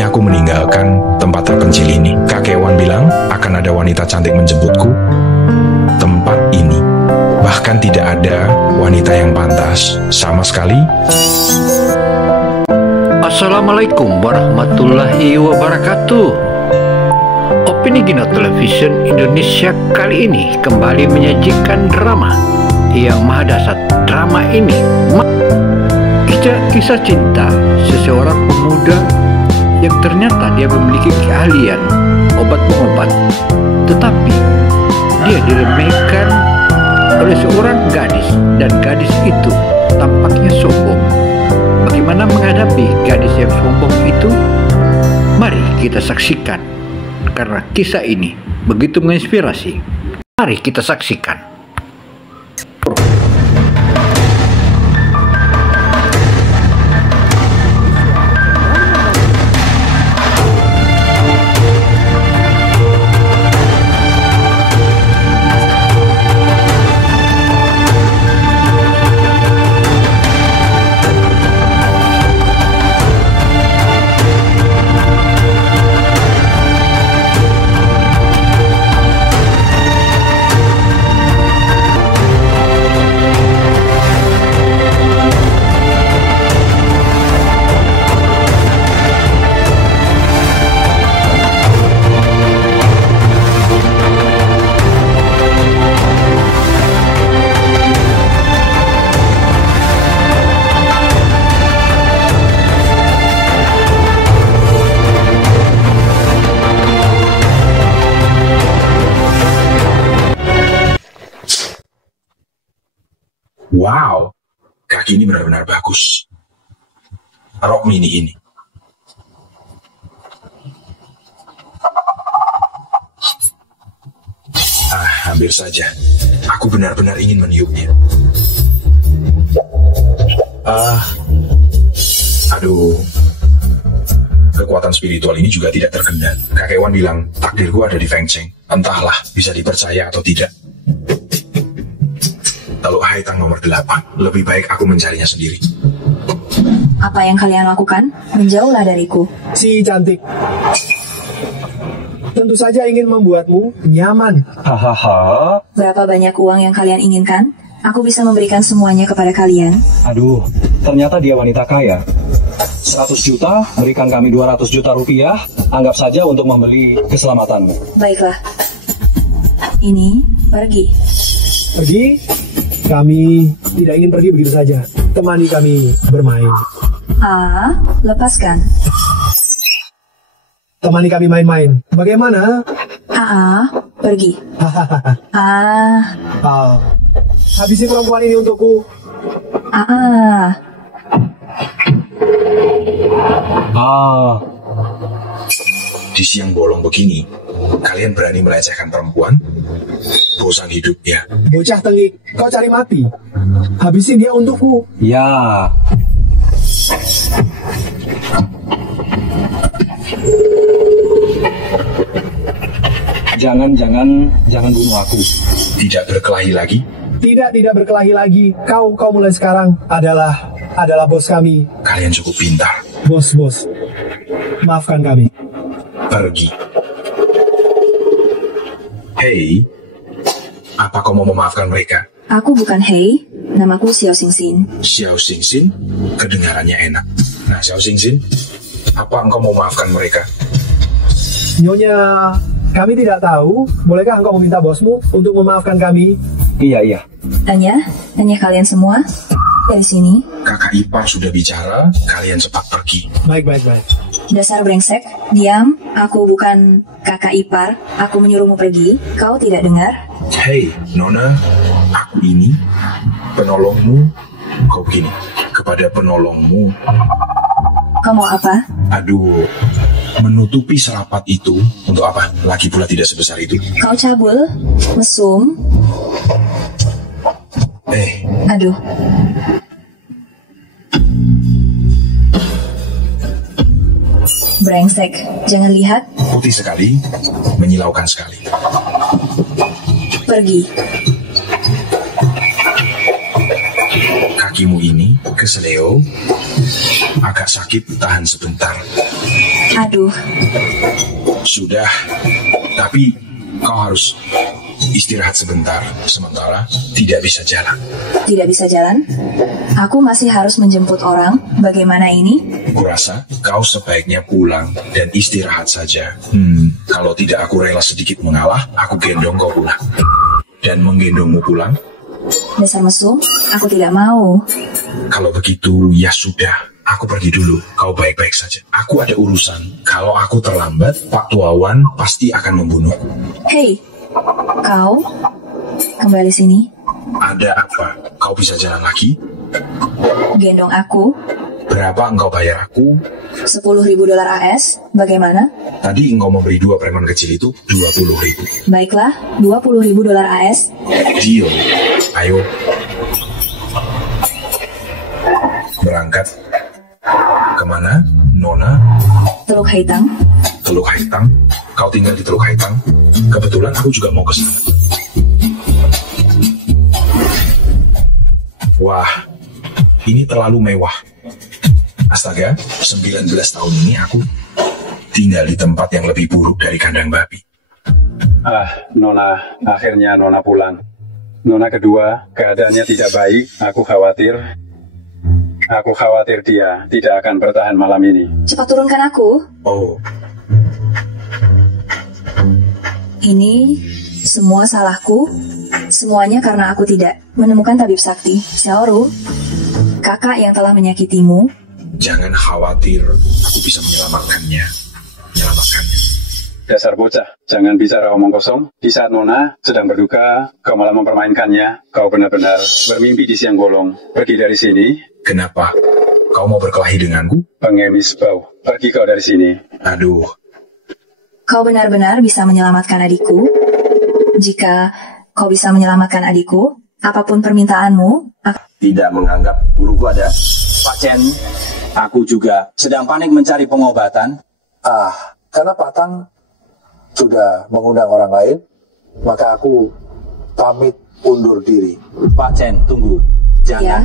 Akhirnya aku meninggalkan tempat terpencil ini. Kakek Wan bilang akan ada wanita cantik menjemputku. Tempat ini bahkan tidak ada wanita yang pantas sama sekali. Assalamualaikum warahmatullahi wabarakatuh. Opini Gino Television Indonesia kali ini kembali menyajikan drama yang maha dahsyat. Drama ini kisah cinta seseorang pemuda yang ternyata dia memiliki keahlian obat-mengobati, tetapi dia diremehkan oleh seorang gadis, dan gadis itu tampaknya sombong. Bagaimana menghadapi gadis yang sombong itu? Mari kita saksikan, karena kisah ini begitu menginspirasi. Mari kita saksikan. Wow, kaki ini benar-benar bagus. Rok mini ini. Hampir saja. Aku benar-benar ingin meniupnya. Aduh. Kekuatan spiritual ini juga tidak terkendali. Kakek Wan bilang, takdirku ada di Feng Cheng. Entahlah, bisa dipercaya atau tidak. Lalu Haitang nomor 8, lebih baik aku mencarinya sendiri. Apa yang kalian lakukan? Menjauhlah dariku. Si cantik, tentu saja ingin membuatmu nyaman. Hahaha. Berapa banyak uang yang kalian inginkan? Aku bisa memberikan semuanya kepada kalian. Aduh, ternyata dia wanita kaya. 100 juta, berikan kami 200 juta rupiah. Anggap saja untuk membeli keselamatanmu. Baiklah. Ini, pergi. Pergi? Kami tidak ingin pergi begitu saja. Temani kami bermain. Lepaskan. Temani kami main-main. Bagaimana? Pergi. Habisi perempuan ini untukku. Di siang bolong begini, kalian berani melecehkan perempuan? Bosan hidup ya. Bocah tengik, kau cari mati. Habisin dia untukku. Ya. Jangan bunuh aku. Tidak berkelahi lagi? Tidak berkelahi lagi. Kau mulai sekarang adalah bos kami. Kalian cukup pintar. Bos. Maafkan kami. Pergi. Hei, apa kau mau memaafkan mereka? Aku bukan Hei, namaku Xiao Xingxin. Xiao Xingxin? Kedengarannya enak. Nah, Xiao Xingxin, apa engkau mau maafkan mereka? Nyonya, kami tidak tahu. Bolehkah engkau meminta bosmu untuk memaafkan kami? Iya. Tanya kalian semua dari sini. Kakak ipar sudah bicara, kalian cepat pergi. Baik. Dasar brengsek, diam. Aku bukan kakak ipar. Aku menyuruhmu pergi. Kau tidak dengar? Hei, Nona, aku ini penolongmu. Kau begini, kepada penolongmu. Kau mau apa? Aduh, menutupi serapat itu untuk apa? Lagi pula tidak sebesar itu. Kau cabul, mesum. Aduh. Brengsek, jangan lihat. Putih sekali, menyilaukan sekali. Pergi. Kaki kakimu ini keseleo, agak sakit, tahan sebentar. Aduh, Sudah, tapi kau harus istirahat sebentar, sementara tidak bisa jalan. tidak bisa jalan? Aku masih harus menjemput orang. Bagaimana ini? Kurasa kau sebaiknya pulang dan istirahat saja. Kalau tidak aku rela sedikit mengalah, aku gendong kau pulang. Dan menggendongmu pulang? Dasar mesum, aku tidak mau. Kalau begitu, ya sudah. Aku pergi dulu. Kau baik-baik saja. Aku ada urusan. Kalau aku terlambat, Pak Tuawan pasti akan membunuhku. Hei, kau kembali sini. Ada apa? Kau bisa jalan lagi? Gendong aku. Berapa engkau bayar aku? $10.000 AS. Bagaimana? Tadi engkau memberi 2 preman kecil itu 20.000. Baiklah, $20.000 AS. Deal. Ayo. Berangkat. Kemana, Nona? Teluk Haitang. Teluk Haitang? Kau tinggal di Teluk Haitang? Kebetulan aku juga mau ke sana. Wah, ini terlalu mewah. Astaga, 19 tahun ini aku tinggal di tempat yang lebih buruk dari kandang babi. Nona, akhirnya Nona pulang. Nona kedua, keadaannya tidak baik. Aku khawatir dia tidak akan bertahan malam ini. Cepat turunkan aku. Oh, Ini semua salahku. Semuanya karena aku tidak menemukan tabib sakti. Xiaoru, kakak yang telah menyakitimu. jangan khawatir, aku bisa menyelamatkannya. Dasar bocah, jangan bicara omong kosong. Di saat Nona sedang berduka, kau malah mempermainkannya. Kau benar-benar bermimpi di siang bolong. Pergi dari sini. Kenapa? Kau mau berkelahi denganku? Pengemis bau. Pergi kau dari sini. Aduh, Kau benar-benar bisa menyelamatkan adikku. Jika kau bisa menyelamatkan adikku, apapun permintaanmu, Tidak menganggap guruku ada. Pak Chen, aku juga sedang panik mencari pengobatan. Karena Pak Tang sudah mengundang orang lain, maka aku pamit undur diri. Pak Chen, tunggu. ya. Jangan.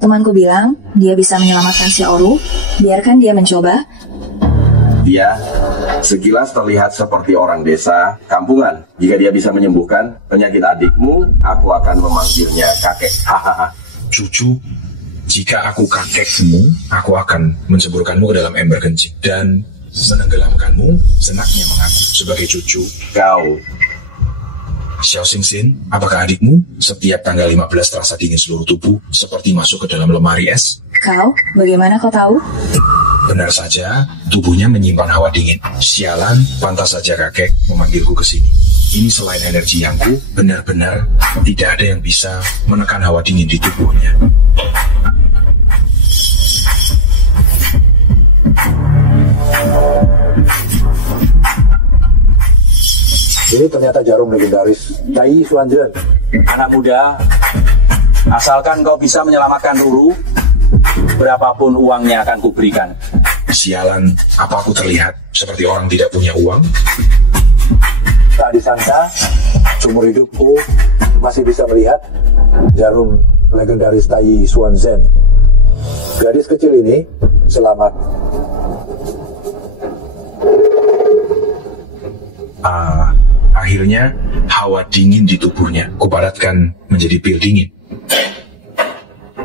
Temanku bilang dia bisa menyelamatkan Xiaoru. Biarkan dia mencoba. Dia sekilas terlihat seperti orang desa kampungan. Jika dia bisa menyembuhkan penyakit adikmu, aku akan memanggilnya kakek. Hahaha. cucu, jika aku kakekmu, aku akan menceburkanmu ke dalam ember kencing dan menenggelamkanmu, senaknya mengaku sebagai cucu. Kau, Xiao Xingxin, apakah adikmu setiap tanggal 15 terasa dingin seluruh tubuh seperti masuk ke dalam lemari es? Kau, bagaimana kau tahu? Benar saja, tubuhnya menyimpan hawa dingin. Sialan, pantas saja kakek memanggilku ke sini. Ini selain energi yangku, benar-benar tidak ada yang bisa menekan hawa dingin di tubuhnya. Ini ternyata jarum legendaris Tai Xuanzhen. anak muda, asalkan kau bisa menyelamatkan Ruru, berapapun uangnya akan kuberikan. Sialan, apa aku terlihat seperti orang tidak punya uang? Tak disangka, seumur hidupku masih bisa melihat jarum legendaris Tai Xuanzhen. Gadis kecil ini selamat. Akhirnya, hawa dingin di tubuhnya kupadatkan menjadi pil dingin.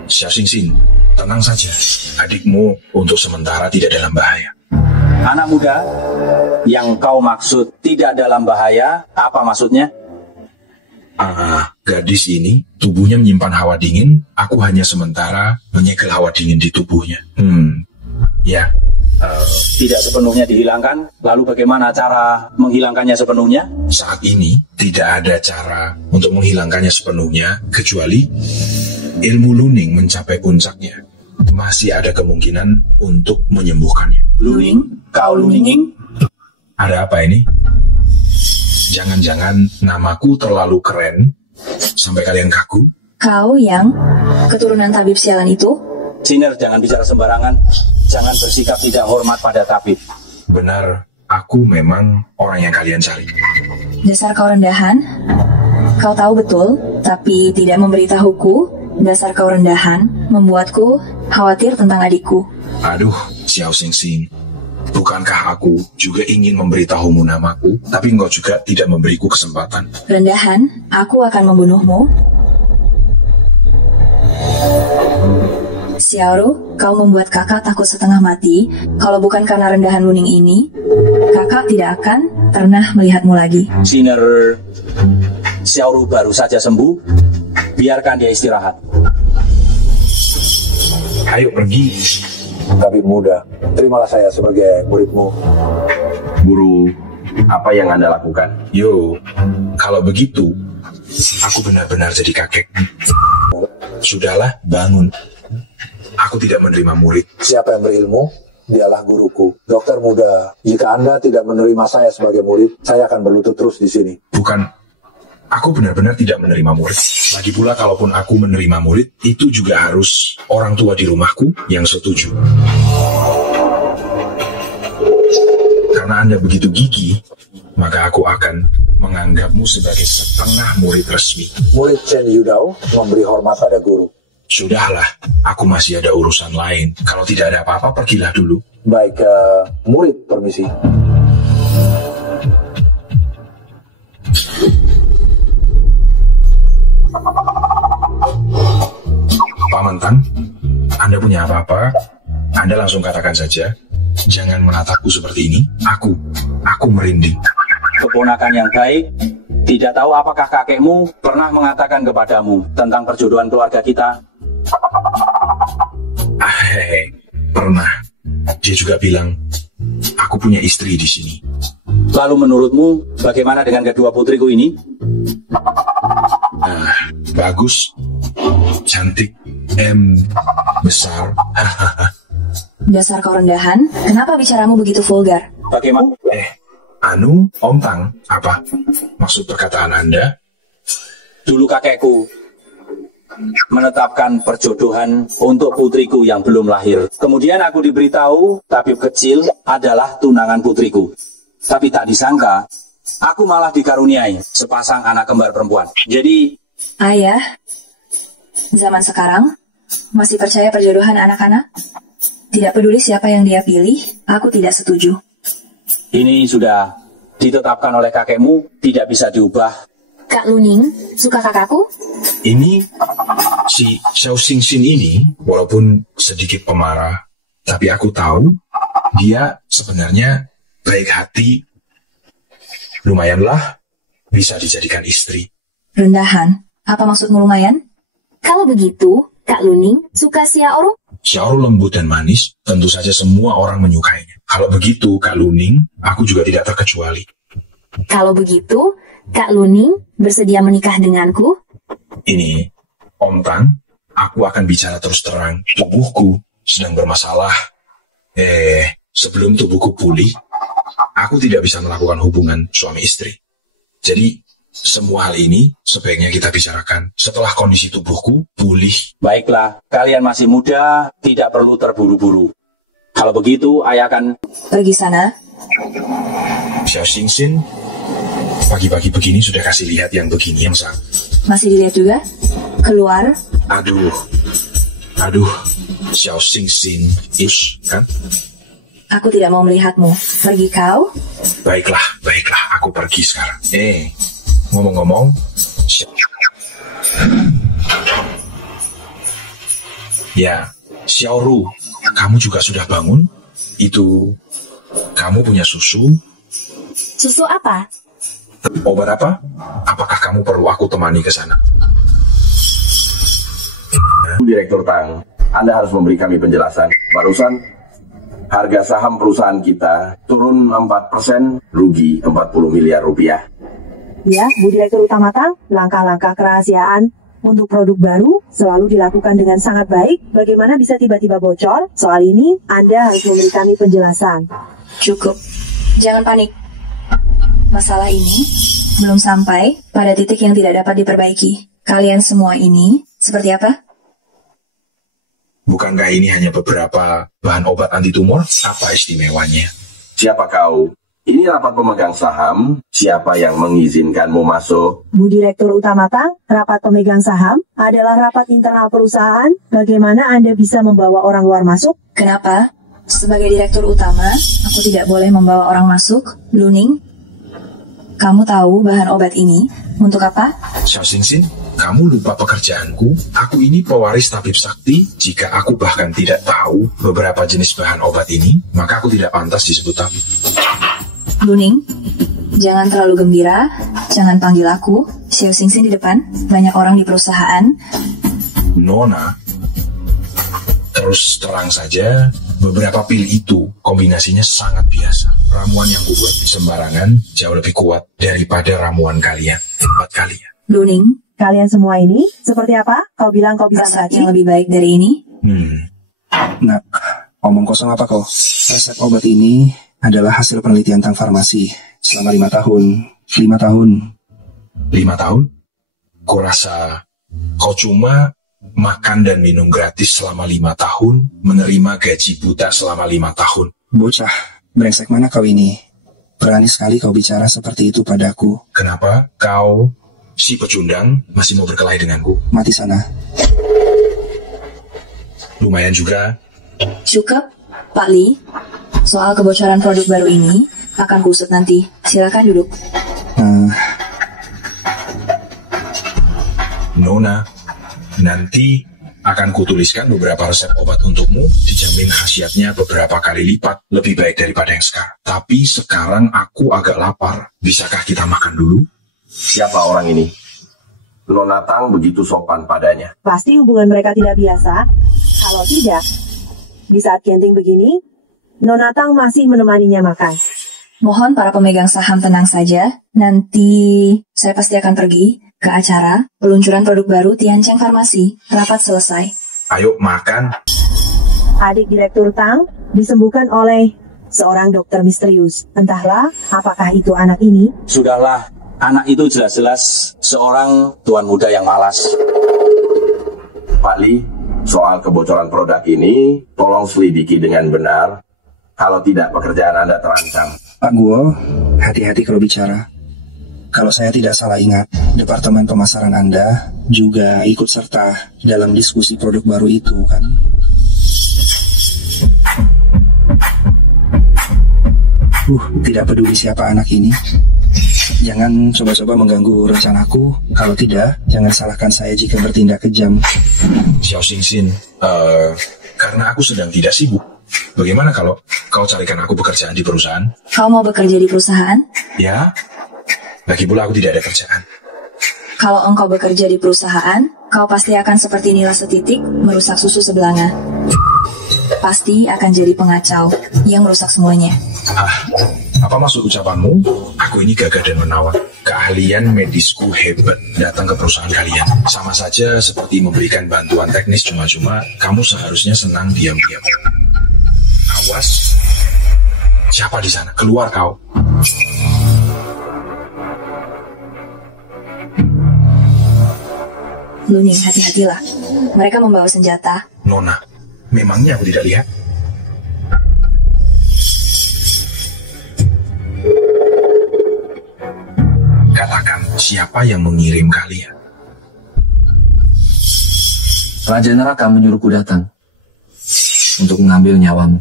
Xiao Xingxin, tenang saja. Adikmu untuk sementara tidak dalam bahaya. Anak muda, yang kau maksud tidak dalam bahaya, apa maksudnya? Gadis ini, tubuhnya menyimpan hawa dingin, aku hanya sementara menyegel hawa dingin di tubuhnya. Ya, Tidak sepenuhnya dihilangkan, lalu bagaimana cara menghilangkannya sepenuhnya? saat ini tidak ada cara untuk menghilangkannya sepenuhnya, kecuali ilmu luning mencapai puncaknya. Masih ada kemungkinan untuk menyembuhkannya. Luning? Kau luninging? Ada apa ini? Jangan-jangan namaku terlalu keren sampai kalian kagum? Kau yang keturunan tabib sialan itu? Siner, jangan bicara sembarangan. Jangan bersikap tidak hormat pada tabib. Benar, aku memang orang yang kalian cari. Dasar kau rendahan. Kau tahu betul, tapi tidak memberitahuku. Dasar kau rendahan membuatku khawatir tentang adikku. Aduh, Xiao Xingxin. Bukankah aku juga ingin memberitahumu namaku, tapi engkau juga tidak memberiku kesempatan. Rendahan, aku akan membunuhmu. Xiaoru, kau membuat kakak takut setengah mati. Kalau bukan karena rendahan Luning ini, kakak tidak akan pernah melihatmu lagi. Sinner Xiaoru baru saja sembuh, biarkan dia istirahat. Ayo pergi. Tabib muda, terimalah saya sebagai muridmu. Guru, apa yang Anda lakukan? Yo, kalau begitu, aku benar-benar jadi kakek. Sudahlah, bangun. Aku tidak menerima murid. Siapa yang berilmu, dialah guruku. Dokter muda, jika Anda tidak menerima saya sebagai murid, saya akan berlutut terus di sini. Bukan, aku benar-benar tidak menerima murid. Lagi pula, kalaupun aku menerima murid, itu juga harus orang tua di rumahku yang setuju. Karena Anda begitu gigih, maka aku akan menganggapmu sebagai setengah murid resmi. Murid Chen Yudao memberi hormat pada guru. Sudahlah, aku masih ada urusan lain. Kalau tidak ada apa-apa, pergilah dulu. Baik, murid permisi. Paman Tan, Anda punya apa-apa? Anda langsung katakan saja. Jangan menatapku seperti ini. Aku merinding. Keponakan yang baik, tidak tahu apakah kakekmu pernah mengatakan kepadamu tentang perjodohan keluarga kita? Pernah. Dia juga bilang, aku punya istri di sini. Lalu menurutmu, bagaimana dengan kedua putriku ini? Bagus, cantik, besar. Dasar kau rendahan, kenapa bicaramu begitu vulgar? Bagaimana? Om Tang, apa maksud perkataan Anda? Dulu kakekku menetapkan perjodohan untuk putriku yang belum lahir. Kemudian aku diberitahu tabib kecil adalah tunangan putriku. Tapi tak disangka, aku malah dikaruniai sepasang anak kembar perempuan. Jadi, Ayah, zaman sekarang masih percaya perjodohan anak-anak? Tidak peduli siapa yang dia pilih, aku tidak setuju. ini sudah ditetapkan oleh kakekmu, tidak bisa diubah. Kak Luning, suka kakakku? Ini, si Xiao Xingxin ini, walaupun sedikit pemarah, tapi aku tahu dia sebenarnya baik hati. Lumayanlah bisa dijadikan istri. Rendahan, apa maksudmu lumayan? Kalau begitu, Kak Luning suka Xiaoru? Xiaoru lembut dan manis, tentu saja semua orang menyukainya. Kalau begitu, Kak Luning, aku juga tidak terkecuali. Kalau begitu, Kak Luning bersedia menikah denganku? Ini, Om Tang, aku akan bicara terus terang. Tubuhku sedang bermasalah. Sebelum tubuhku pulih, aku tidak bisa melakukan hubungan suami istri. Jadi, semua hal ini sebaiknya kita bicarakan setelah kondisi tubuhku pulih. Baiklah, kalian masih muda, tidak perlu terburu-buru. Kalau begitu, ayah akan Pergi sana. Xiao Xingxin, pagi-pagi begini sudah kasih lihat yang begini yang sang. Masih dilihat juga? Keluar. Aduh, Xiao Xingxin, kan? Aku tidak mau melihatmu. Pergi kau. Baiklah, aku pergi sekarang. Ngomong-ngomong, ya, Xiaoru, kamu juga sudah bangun? Itu, kamu punya susu? Susu apa? Obat apa? Apakah kamu perlu aku temani ke sana? Direktur Tang, Anda harus memberi kami penjelasan. Barusan, harga saham perusahaan kita turun 4%, rugi 40 miliar rupiah. Ya, Bu Direktur Utama Tang, langkah-langkah kerahasiaan untuk produk baru selalu dilakukan dengan sangat baik. Bagaimana bisa tiba-tiba bocor? Soal ini, Anda harus memberi kami penjelasan. Cukup. Jangan panik. Masalah ini belum sampai pada titik yang tidak dapat diperbaiki. Kalian semua ini seperti apa? Bukankah ini hanya beberapa bahan obat anti tumor? Apa istimewanya? Siapa kau Ini rapat pemegang saham, siapa yang mengizinkanmu masuk? Bu Direktur Utama Tang, rapat pemegang saham adalah rapat internal perusahaan. Bagaimana Anda bisa membawa orang luar masuk? Kenapa? Sebagai direktur utama, aku tidak boleh membawa orang masuk. Luning, kamu tahu bahan obat ini untuk apa? Xiao Xingxin, kamu lupa pekerjaanku? Aku ini pewaris tabib sakti. Jika aku bahkan tidak tahu beberapa jenis bahan obat ini, maka aku tidak pantas disebut tabib. Luning, jangan terlalu gembira. Jangan panggil aku Xiao Xingxin di depan. Banyak orang di perusahaan. Nona, terus terang saja, beberapa pil itu kombinasinya sangat biasa. Ramuan yang kubuat sembarangan jauh lebih kuat daripada ramuan kalian. 4 kalian. Luning, Kalian semua ini seperti apa? Kau bilang kau bisa resep meracik? yang lebih baik dari ini? Nak, omong kosong apa kau? Resep obat ini adalah hasil penelitian Tang Farmasi selama 5 tahun. 5 tahun. 5 tahun? Kau rasa kau cuma makan dan minum gratis selama 5 tahun, menerima gaji buta selama 5 tahun. Bocah, brengsek mana kau ini? Berani sekali kau bicara seperti itu padaku. Kenapa kau, si pecundang, masih mau berkelahi denganku? Mati sana. Lumayan juga. Cukup, Pak Li. Soal kebocoran produk baru ini akan kusut nanti. Silakan duduk. Nona, nanti akan kutuliskan beberapa resep obat untukmu, dijamin khasiatnya beberapa kali lipat lebih baik daripada yang sekarang. Tapi sekarang aku agak lapar. Bisakah kita makan dulu? Siapa orang ini? Nona Tang begitu sopan padanya. Pasti hubungan mereka tidak biasa. Kalau tidak, di saat genting begini, Nona Tang masih menemaninya makan. Mohon para pemegang saham tenang saja. Nanti saya pasti akan pergi ke acara peluncuran produk baru Tiancheng Farmasi. Rapat selesai. Ayo makan. Adik Direktur Tang disembuhkan oleh seorang dokter misterius. Entahlah apakah itu anak ini. Sudahlah, anak itu jelas-jelas seorang tuan muda yang malas. Pak Li, soal kebocoran produk ini, tolong selidiki dengan benar. Kalau tidak, pekerjaan Anda terancam. Pak Guo, hati-hati kalau bicara. Kalau saya tidak salah ingat, Departemen Pemasaran Anda juga ikut serta dalam diskusi produk baru itu, kan? Tidak peduli siapa anak ini. Jangan coba-coba mengganggu rencanaku. Kalau tidak, jangan salahkan saya jika bertindak kejam. Xiao Xingxin, karena aku sedang tidak sibuk. Bagaimana kalau kau carikan aku pekerjaan di perusahaan? Kau mau bekerja di perusahaan? Ya, lagi pula aku tidak ada kerjaan. Kalau engkau bekerja di perusahaan, kau pasti akan seperti nila setitik merusak susu sebelanga. Pasti akan jadi pengacau yang merusak semuanya. Apa maksud ucapanmu? Aku ini gagah dan menawan. Keahlian medisku hebat datang ke perusahaan kalian. Sama saja seperti memberikan bantuan teknis cuma-cuma. Kamu seharusnya senang diam-diam. Awas, siapa di sana? Keluar kau. Luning, hati-hatilah. Mereka membawa senjata. Nona, memangnya aku tidak lihat? Katakan, siapa yang mengirim kalian? Raja Neraka menyuruhku datang untuk mengambil nyawamu.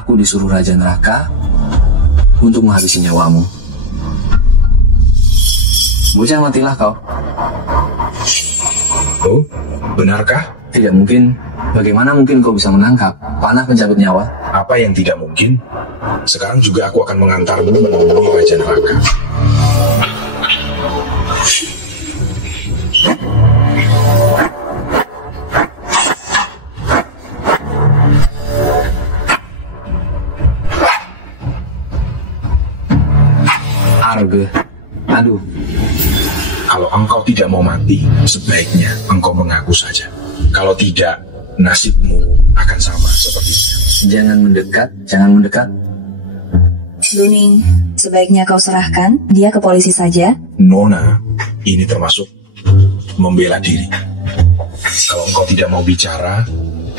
Aku disuruh Raja Neraka untuk menghabisi nyawamu. Bocah, matilah kau. Oh, benarkah? Tidak mungkin. Bagaimana mungkin kau bisa menangkap panah pencabut nyawa? Apa yang tidak mungkin? Sekarang juga aku akan mengantarmu menemui Raja Neraka. Arge. Aduh. Kalau engkau tidak mau mati, sebaiknya engkau mengaku saja. Kalau tidak, nasibmu akan sama sepertinya. Jangan mendekat, jangan mendekat. Luning, sebaiknya kau serahkan dia ke polisi saja. Nona, ini termasuk membela diri. Kalau engkau tidak mau bicara,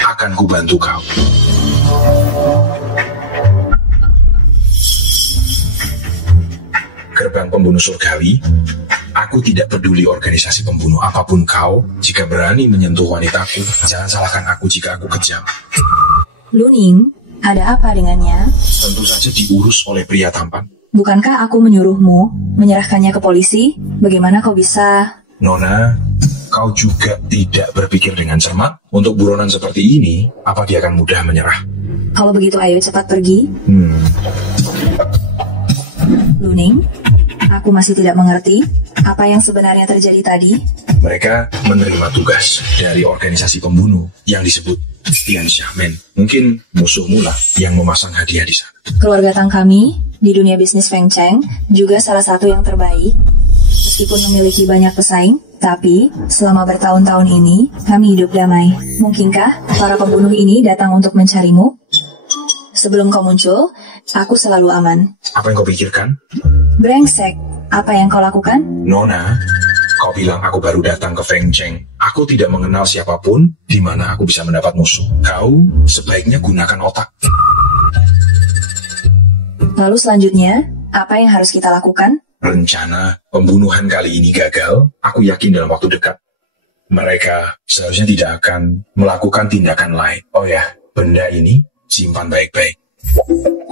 akan kubantu kau. Gerbang pembunuh surgawi, aku tidak peduli organisasi pembunuh apapun kau. Jika berani menyentuh wanitaku, jangan salahkan aku jika aku kejam. Lu Ning, ada apa dengannya? Tentu saja diurus oleh pria tampan. Bukankah aku menyuruhmu menyerahkannya ke polisi? Bagaimana kau bisa... Nona, kau juga tidak berpikir dengan cermat? Untuk buronan seperti ini, apa dia akan mudah menyerah? Kalau begitu ayo cepat pergi. Luning, aku masih tidak mengerti apa yang sebenarnya terjadi tadi. Mereka menerima tugas dari organisasi pembunuh yang disebut Tian Xiamen. Mungkin musuhmu lah yang memasang hadiah di sana. Keluarga Tang kami di dunia bisnis Feng Cheng juga salah satu yang terbaik. Meskipun memiliki banyak pesaing, tapi selama bertahun-tahun ini kami hidup damai. Mungkinkah para pembunuh ini datang untuk mencarimu? Sebelum kau muncul, aku selalu aman. Apa yang kau pikirkan? Brengsek, apa yang kau lakukan? Nona, kau bilang aku baru datang ke Feng Cheng. Aku tidak mengenal siapapun di mana aku bisa mendapat musuh. Kau sebaiknya gunakan otak. Lalu selanjutnya, apa yang harus kita lakukan? Rencana pembunuhan kali ini gagal, aku yakin dalam waktu dekat. Mereka seharusnya tidak akan melakukan tindakan lain. Oh ya, benda ini simpan baik-baik.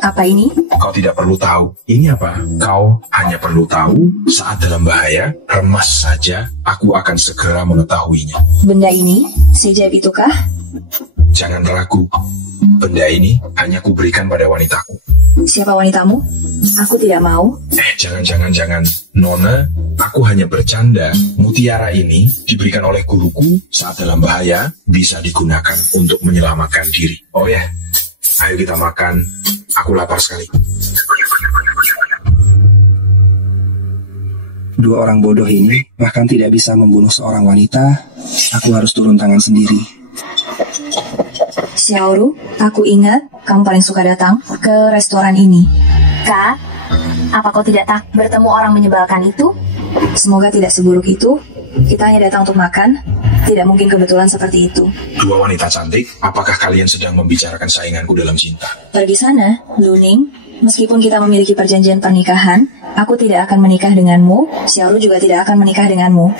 Apa ini? Kau tidak perlu tahu. Ini apa? Kau hanya perlu tahu saat dalam bahaya, remas saja, aku akan segera mengetahuinya. Benda ini, sejaib itukah? Jangan ragu. Benda ini hanya kuberikan pada wanitaku. Siapa wanitamu? Aku tidak mau. Jangan. Nona, aku hanya bercanda. Mutiara ini diberikan oleh guruku saat dalam bahaya, bisa digunakan untuk menyelamatkan diri. Oh ya, ayo kita makan. Aku lapar sekali. Dua orang bodoh ini bahkan tidak bisa membunuh seorang wanita. Aku harus turun tangan sendiri. Xiaoru, aku ingat kamu paling suka datang ke restoran ini. Kak, apa kau tidak bertemu orang menyebalkan itu? Semoga tidak seburuk itu. Kita hanya datang untuk makan. Tidak mungkin kebetulan seperti itu. Dua wanita cantik, apakah kalian sedang membicarakan sainganku dalam cinta? Pergi sana, Luning. Meskipun kita memiliki perjanjian pernikahan, aku tidak akan menikah denganmu. Xiaoru juga tidak akan menikah denganmu.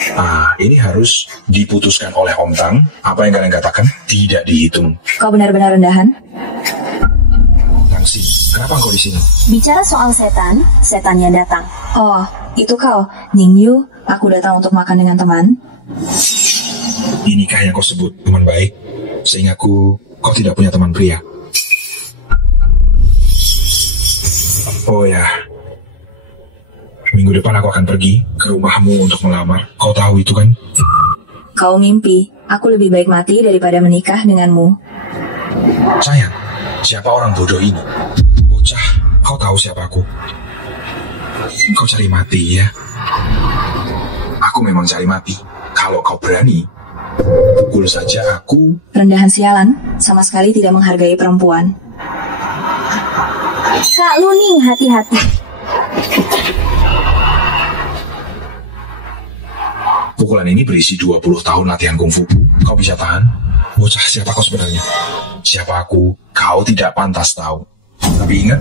Ini harus diputuskan oleh Om Tang. Apa yang kalian katakan tidak dihitung. Kau benar-benar rendahan. Tangsi, kenapa kau di sini? Bicara soal setan, setannya datang. Oh, itu kau, Ningyu. Aku datang untuk makan dengan teman. Inikah yang kau sebut teman baik? Seingatku, kau tidak punya teman pria. Oh ya, minggu depan aku akan pergi ke rumahmu untuk melamar. Kau tahu itu kan? Kau mimpi. Aku lebih baik mati daripada menikah denganmu. Sayang, siapa orang bodoh ini? Bocah, kau tahu siapa aku? Kau cari mati ya? Aku memang cari mati. Kalau kau berani, pukul saja aku. Rendahan sialan, sama sekali tidak menghargai perempuan. Kak Luning, hati-hati. Pukulan ini berisi 20 tahun latihan kungfu. Kau bisa tahan? Bocah, siapa kau sebenarnya? Siapa aku? Kau tidak pantas tahu. Tapi ingat,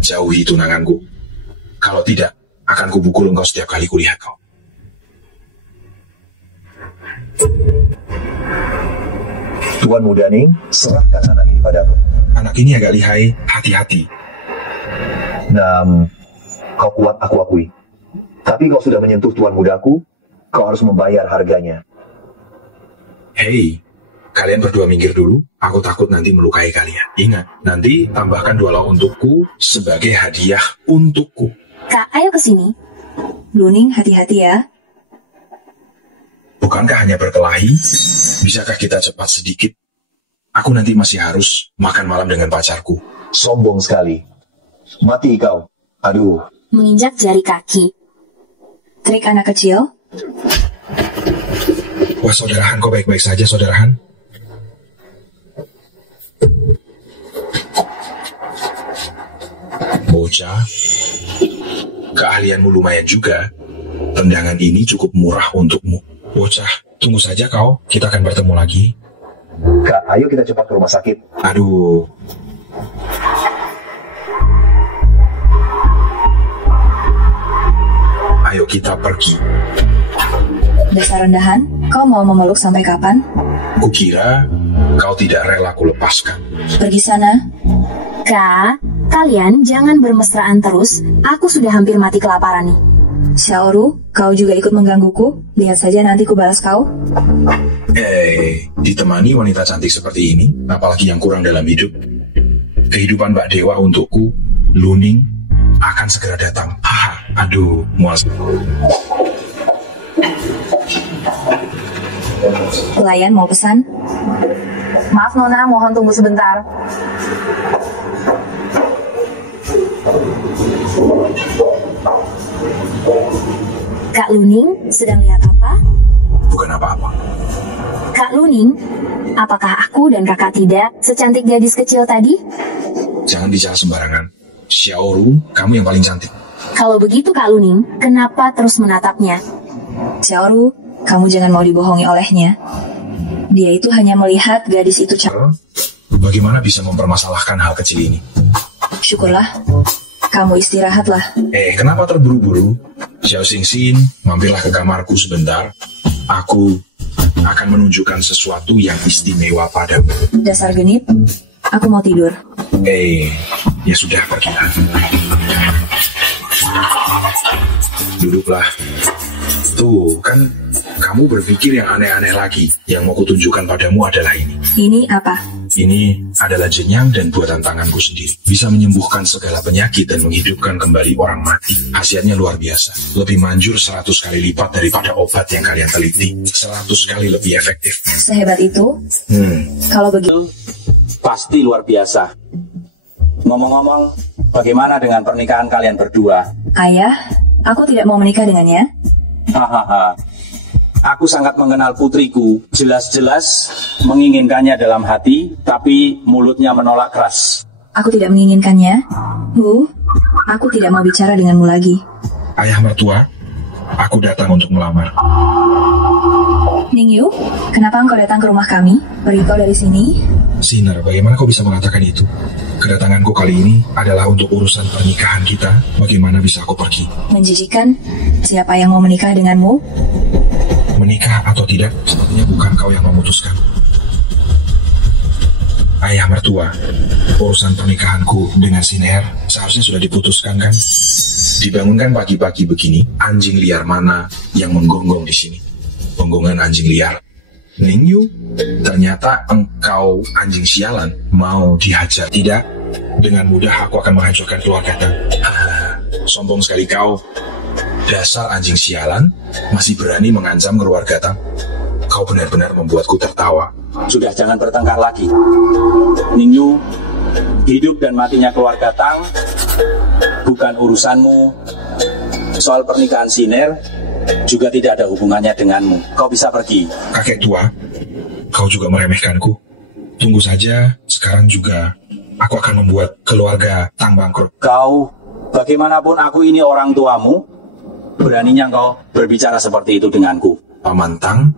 jauhi tunanganku. Kalau tidak, akan kupukul engkau setiap kali kulihat kau. Tuan Muda Ning, serahkan anak ini padaku. Anak ini agak lihai, hati-hati. Kau kuat, aku akui. Tapi kau sudah menyentuh Tuan Mudaku, kau harus membayar harganya. Hei, kalian berdua minggir dulu. Aku takut nanti melukai kalian. Ingat, nanti tambahkan 2 lauk untukku sebagai hadiah untukku. Kak, ayo ke sini. Luning, hati-hati ya. Bukankah hanya berkelahi? Bisakah kita cepat sedikit? Aku nanti masih harus makan malam dengan pacarku. Sombong sekali. Mati kau. Aduh. Menginjak jari kaki. Trik anak kecil. Wah, saudarahan, kau baik-baik saja, saudarahan? Bocah, keahlianmu lumayan juga. Tendangan ini cukup murah untukmu. Bocah, tunggu saja kau, kita akan bertemu lagi. Kak, ayo kita cepat ke rumah sakit. Aduh. Ayo kita pergi. Dasar rendahan, kau mau memeluk sampai kapan? Kukira kau tidak rela kulepaskan. Pergi sana. Kak, kalian jangan bermesraan terus. Aku sudah hampir mati kelaparan nih. Xiaoru, kau juga ikut menggangguku? Lihat saja nanti ku balas kau. Ditemani wanita cantik seperti ini, apalagi yang kurang dalam hidup. Kehidupan Mbak Dewa untukku, Luning, akan segera datang. Aduh, mual. Pelayan mau pesan? Maaf Nona, mohon tunggu sebentar. Kak Luning, sedang lihat apa? Bukan apa-apa. Kak Luning, apakah aku dan kakak tidak secantik gadis kecil tadi? Jangan bicara sembarangan. Xiaoru, kamu yang paling cantik. Kalau begitu Kak Luning, kenapa terus menatapnya? Xiaoru, kamu jangan mau dibohongi olehnya. Dia itu hanya melihat gadis itu cantik. Bagaimana bisa mempermasalahkan hal kecil ini? Syukurlah, kamu istirahatlah. Kenapa terburu-buru? Xiao Xingxin, mampirlah ke kamarku sebentar. Aku akan menunjukkan sesuatu yang istimewa padamu. Dasar genit, aku mau tidur. Ya sudah, pergilah. Duduklah. Tuh, kan kamu berpikir yang aneh-aneh lagi. Yang mau kutunjukkan padamu adalah ini. Ini apa? Ini adalah jenyang dan buatan tanganku sendiri. Bisa menyembuhkan segala penyakit dan menghidupkan kembali orang mati. Khasiatnya luar biasa. Lebih manjur 100 kali lipat daripada obat yang kalian teliti. 100 kali lebih efektif. Sehebat itu? Kalau begitu, pasti luar biasa. Ngomong-ngomong, bagaimana dengan pernikahan kalian berdua? Ayah, aku tidak mau menikah dengannya. Hahaha. Aku sangat mengenal putriku. Jelas-jelas menginginkannya dalam hati, tapi mulutnya menolak keras. Aku tidak menginginkannya. Aku tidak mau bicara denganmu lagi. Ayah mertua, aku datang untuk melamar. Ningyu, kenapa engkau datang ke rumah kami? Pergi kau dari sini. Sinar, bagaimana kau bisa mengatakan itu? Kedatanganku kali ini adalah untuk urusan pernikahan kita. Bagaimana bisa aku pergi? Menjijikan. Siapa yang mau menikah denganmu? Menikah atau tidak, sepertinya bukan kau yang memutuskan. Ayah mertua, urusan pernikahanku dengan Siner seharusnya sudah diputuskan kan? Dibangunkan pagi-pagi begini, anjing liar mana yang menggonggong di sini? Gonggongan anjing liar. Ningyu, ternyata engkau anjing sialan mau dihajar. Tidak, dengan mudah aku akan menghancurkan keluarga Tang. Sombong sekali kau. Dasar anjing sialan, masih berani mengancam keluarga Tang. Kau benar-benar membuatku tertawa. Sudah, jangan bertengkar lagi. Ningyu, hidup dan matinya keluarga Tang bukan urusanmu. Soal pernikahan Siner juga tidak ada hubungannya denganmu. Kau bisa pergi. Kakek tua, kau juga meremehkanku. Tunggu saja, sekarang juga aku akan membuat keluarga Tang bangkrut. Kau, bagaimanapun aku ini orang tuamu, beraninya kau berbicara seperti itu denganku. Paman Tang,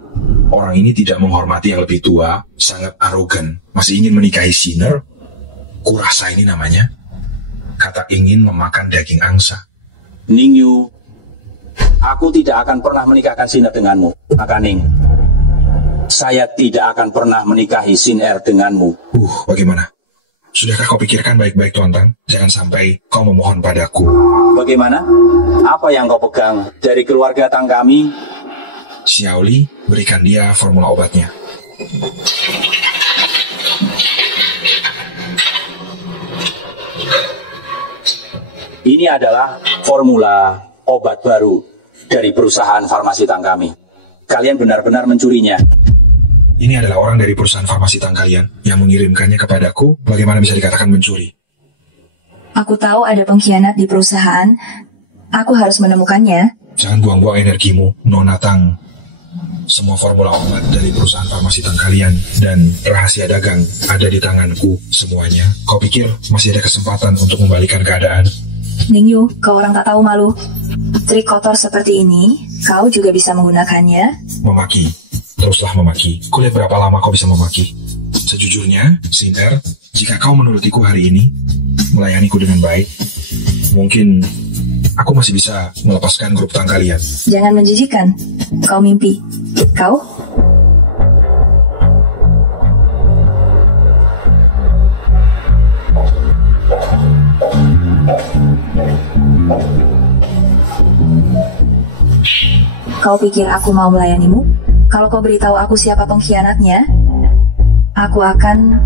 orang ini tidak menghormati yang lebih tua, sangat arogan, masih ingin menikahi Siner. Kurasa ini namanya. Kata ingin memakan daging angsa. Ningyu, aku tidak akan pernah menikahkan Siner denganmu, Akaning. Saya tidak akan pernah menikahi Siner denganmu. Bagaimana? Sudahkah kau pikirkan baik-baik, Tuan Tang? Jangan sampai kau memohon padaku. Bagaimana? Apa yang kau pegang dari keluarga Tang kami? Xiaoli, berikan dia formula obatnya. Ini adalah formula obat baru dari perusahaan farmasi Tang kami. Kalian benar-benar mencurinya. Ini adalah orang dari perusahaan farmasi Tang kalian yang mengirimkannya kepadaku. Bagaimana bisa dikatakan mencuri? Aku tahu ada pengkhianat di perusahaan. Aku harus menemukannya. Jangan buang-buang energimu, Nona Tang. Semua formula obat dari perusahaan farmasi Tang kalian dan rahasia dagang ada di tanganku semuanya. Kau pikir masih ada kesempatan untuk membalikan keadaan? Ningyu, kau orang tak tahu malu. Trik kotor seperti ini, kau juga bisa menggunakannya. Memaki. Teruslah memaki. Kulihat berapa lama kau bisa memaki. Sejujurnya, Sinter, jika kau menurutiku hari ini, melayaniku dengan baik, mungkin aku masih bisa melepaskan grup tang kalian. Jangan menjijikan. Kau mimpi. Kau? Kau pikir aku mau melayanimu? Kalau kau beritahu aku siapa pengkhianatnya, aku akan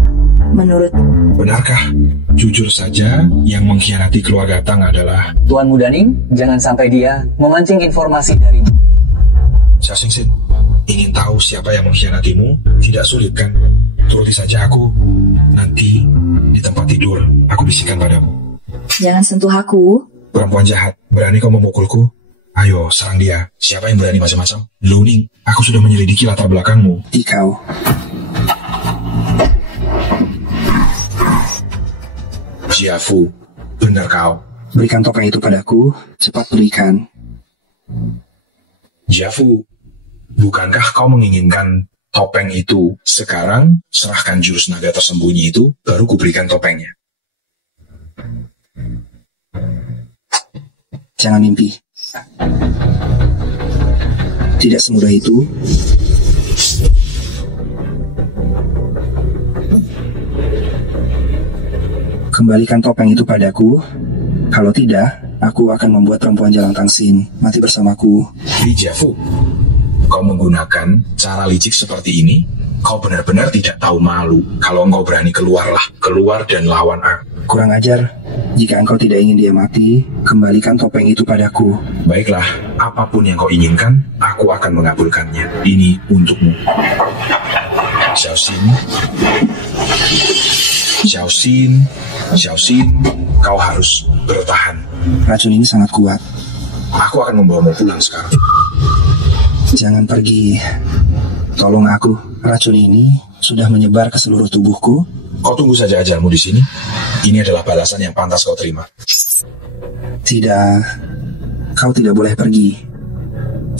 menurut. Benarkah? Jujur saja, yang mengkhianati keluarga Tang adalah Tuan Mudaning, jangan sampai dia memancing informasi darimu. Xiao Xingxin, ingin tahu siapa yang mengkhianatimu? Tidak sulit kan? Turuti saja aku. Nanti di tempat tidur, aku bisikkan padamu. Jangan sentuh aku. Perempuan jahat, berani kau memukulku? Ayo, serang dia. Siapa yang berani macam-macam? Lu Ning, aku sudah menyelidiki latar belakangmu. Kau. Jiafu, benar kau. Berikan topeng itu padaku, cepat berikan. Jiafu, bukankah kau menginginkan topeng itu sekarang? Serahkan jurus naga tersembunyi itu, baru kuberikan topengnya. Jangan mimpi. Tidak semudah itu. Kembalikan topeng itu padaku. Kalau tidak, aku akan membuat perempuan Jalang Tangsin mati bersamaku. Jiafu, kau menggunakan cara licik seperti ini? Kau benar-benar tidak tahu malu. Kalau engkau berani keluar dan lawan aku. Kurang ajar. Jika engkau tidak ingin dia mati, kembalikan topeng itu padaku. Baiklah, apapun yang kau inginkan, aku akan mengabulkannya. Ini untukmu. Xiao Xin, kau harus bertahan. Racun ini sangat kuat. Aku akan membawamu pulang sekarang. Jangan pergi. Tolong aku. Racun ini sudah menyebar ke seluruh tubuhku. Kau tunggu saja ajalmu di sini. Ini adalah balasan yang pantas kau terima. Tidak. Kau tidak boleh pergi.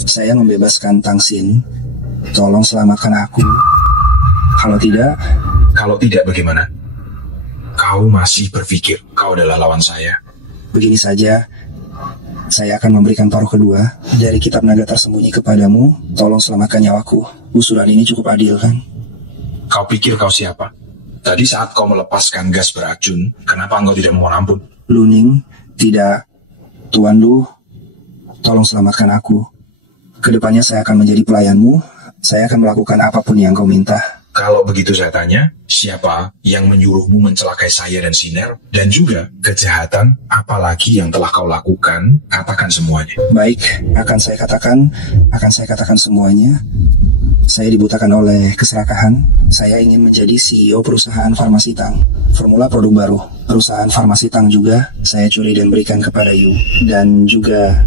Saya membebaskan Tangsin. Tolong selamatkan aku. Kalau tidak... Kalau tidak bagaimana? Kau masih berpikir kau adalah lawan saya? Begini saja. Saya akan memberikan paruh kedua dari kitab naga tersembunyi kepadamu. Tolong selamatkan nyawaku. Usulan ini cukup adil, kan? Kau pikir kau siapa? Tadi saat kau melepaskan gas beracun, kenapa engkau tidak mohon ampun? Lu Ning, tidak. Tuan Lu, tolong selamatkan aku. Kedepannya saya akan menjadi pelayanmu. Saya akan melakukan apapun yang kau minta. Kalau begitu saya tanya, siapa yang menyuruhmu mencelakai saya dan Siner? Dan juga kejahatan apalagi yang telah kau lakukan? Katakan semuanya. Baik, akan saya katakan semuanya. Saya dibutakan oleh keserakahan. Saya ingin menjadi CEO perusahaan Farmasi Tang. Formula produk baru. Perusahaan Farmasi Tang juga saya curi dan berikan kepada Yu. Dan juga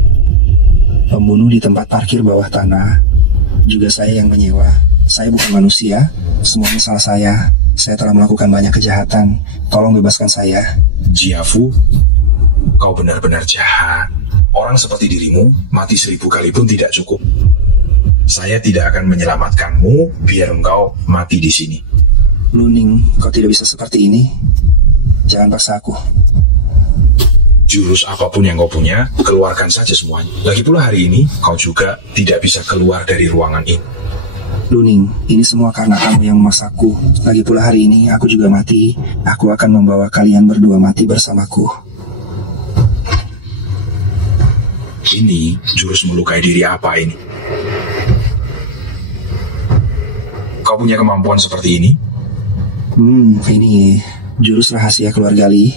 pembunuh di tempat parkir bawah tanah. Juga saya yang menyewa. Saya bukan manusia. Semuanya salah saya. Saya telah melakukan banyak kejahatan. Tolong bebaskan saya. Jiafu, kau benar-benar jahat. Orang seperti dirimu mati 1000 kali pun tidak cukup. Saya tidak akan menyelamatkanmu biar engkau mati di sini. Lu Ning, kau tidak bisa seperti ini. Jangan paksa aku. Jurus apapun yang kau punya, keluarkan saja semuanya. Lagi pula hari ini, kau juga tidak bisa keluar dari ruangan ini. Lu Ning, ini semua karena kamu yang memaksaku. Lagi pula hari ini, aku juga mati. Aku akan membawa kalian berdua mati bersamaku. Ini jurus melukai diri apa ini? Kau punya kemampuan seperti ini? Ini jurus rahasia keluarga Li.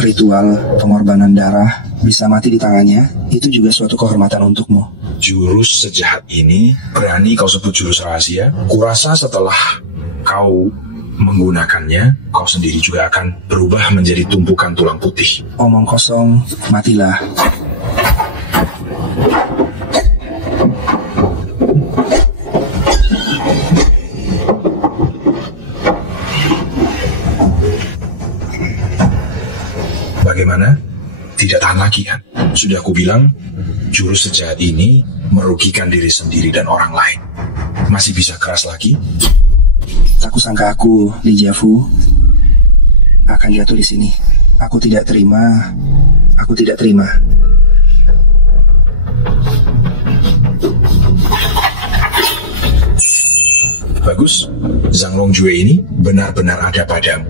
Ritual pengorbanan darah. Bisa mati di tangannya. Itu juga suatu kehormatan untukmu. Jurus sejahat ini berani kau sebut jurus rahasia? Kurasa setelah kau menggunakannya, kau sendiri juga akan berubah menjadi tumpukan tulang putih. Omong kosong, matilah. Bagaimana? Tidak tahan lagi kan? Sudah aku bilang, jurus sejahat ini merugikan diri sendiri dan orang lain. Masih bisa keras lagi? Tak kusangka aku, Li Jiafu, akan jatuh di sini. Aku tidak terima. Aku tidak terima. Bagus, Zhang Longjue ini benar-benar ada padamu.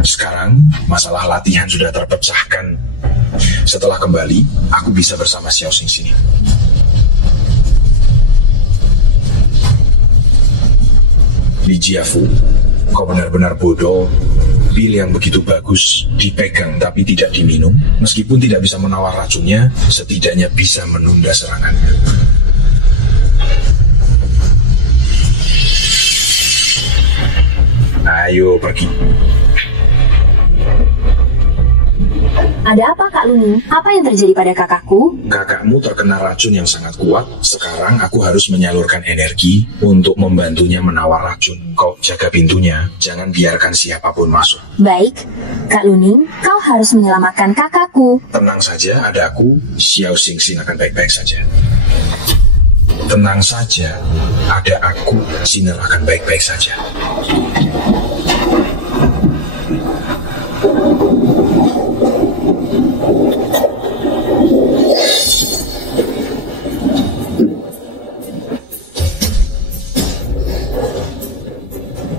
Sekarang, masalah latihan sudah terpecahkan. Setelah kembali, aku bisa bersama Xiao Xingxin. Li Jiafu, kau benar-benar bodoh. Pil yang begitu bagus dipegang tapi tidak diminum, meskipun tidak bisa menawar racunnya, setidaknya bisa menunda serangannya. Ayo pergi. Ada apa, Kak Luning? Apa yang terjadi pada kakakku? Kakakmu terkena racun yang sangat kuat. Sekarang aku harus menyalurkan energi untuk membantunya menawar racun. Kau jaga pintunya, jangan biarkan siapapun masuk. Baik, Kak Luning, kau harus menyelamatkan kakakku. Tenang saja, ada aku, Xiao Xingxin akan baik-baik saja. Tenang saja, ada aku, Sinner akan baik-baik saja.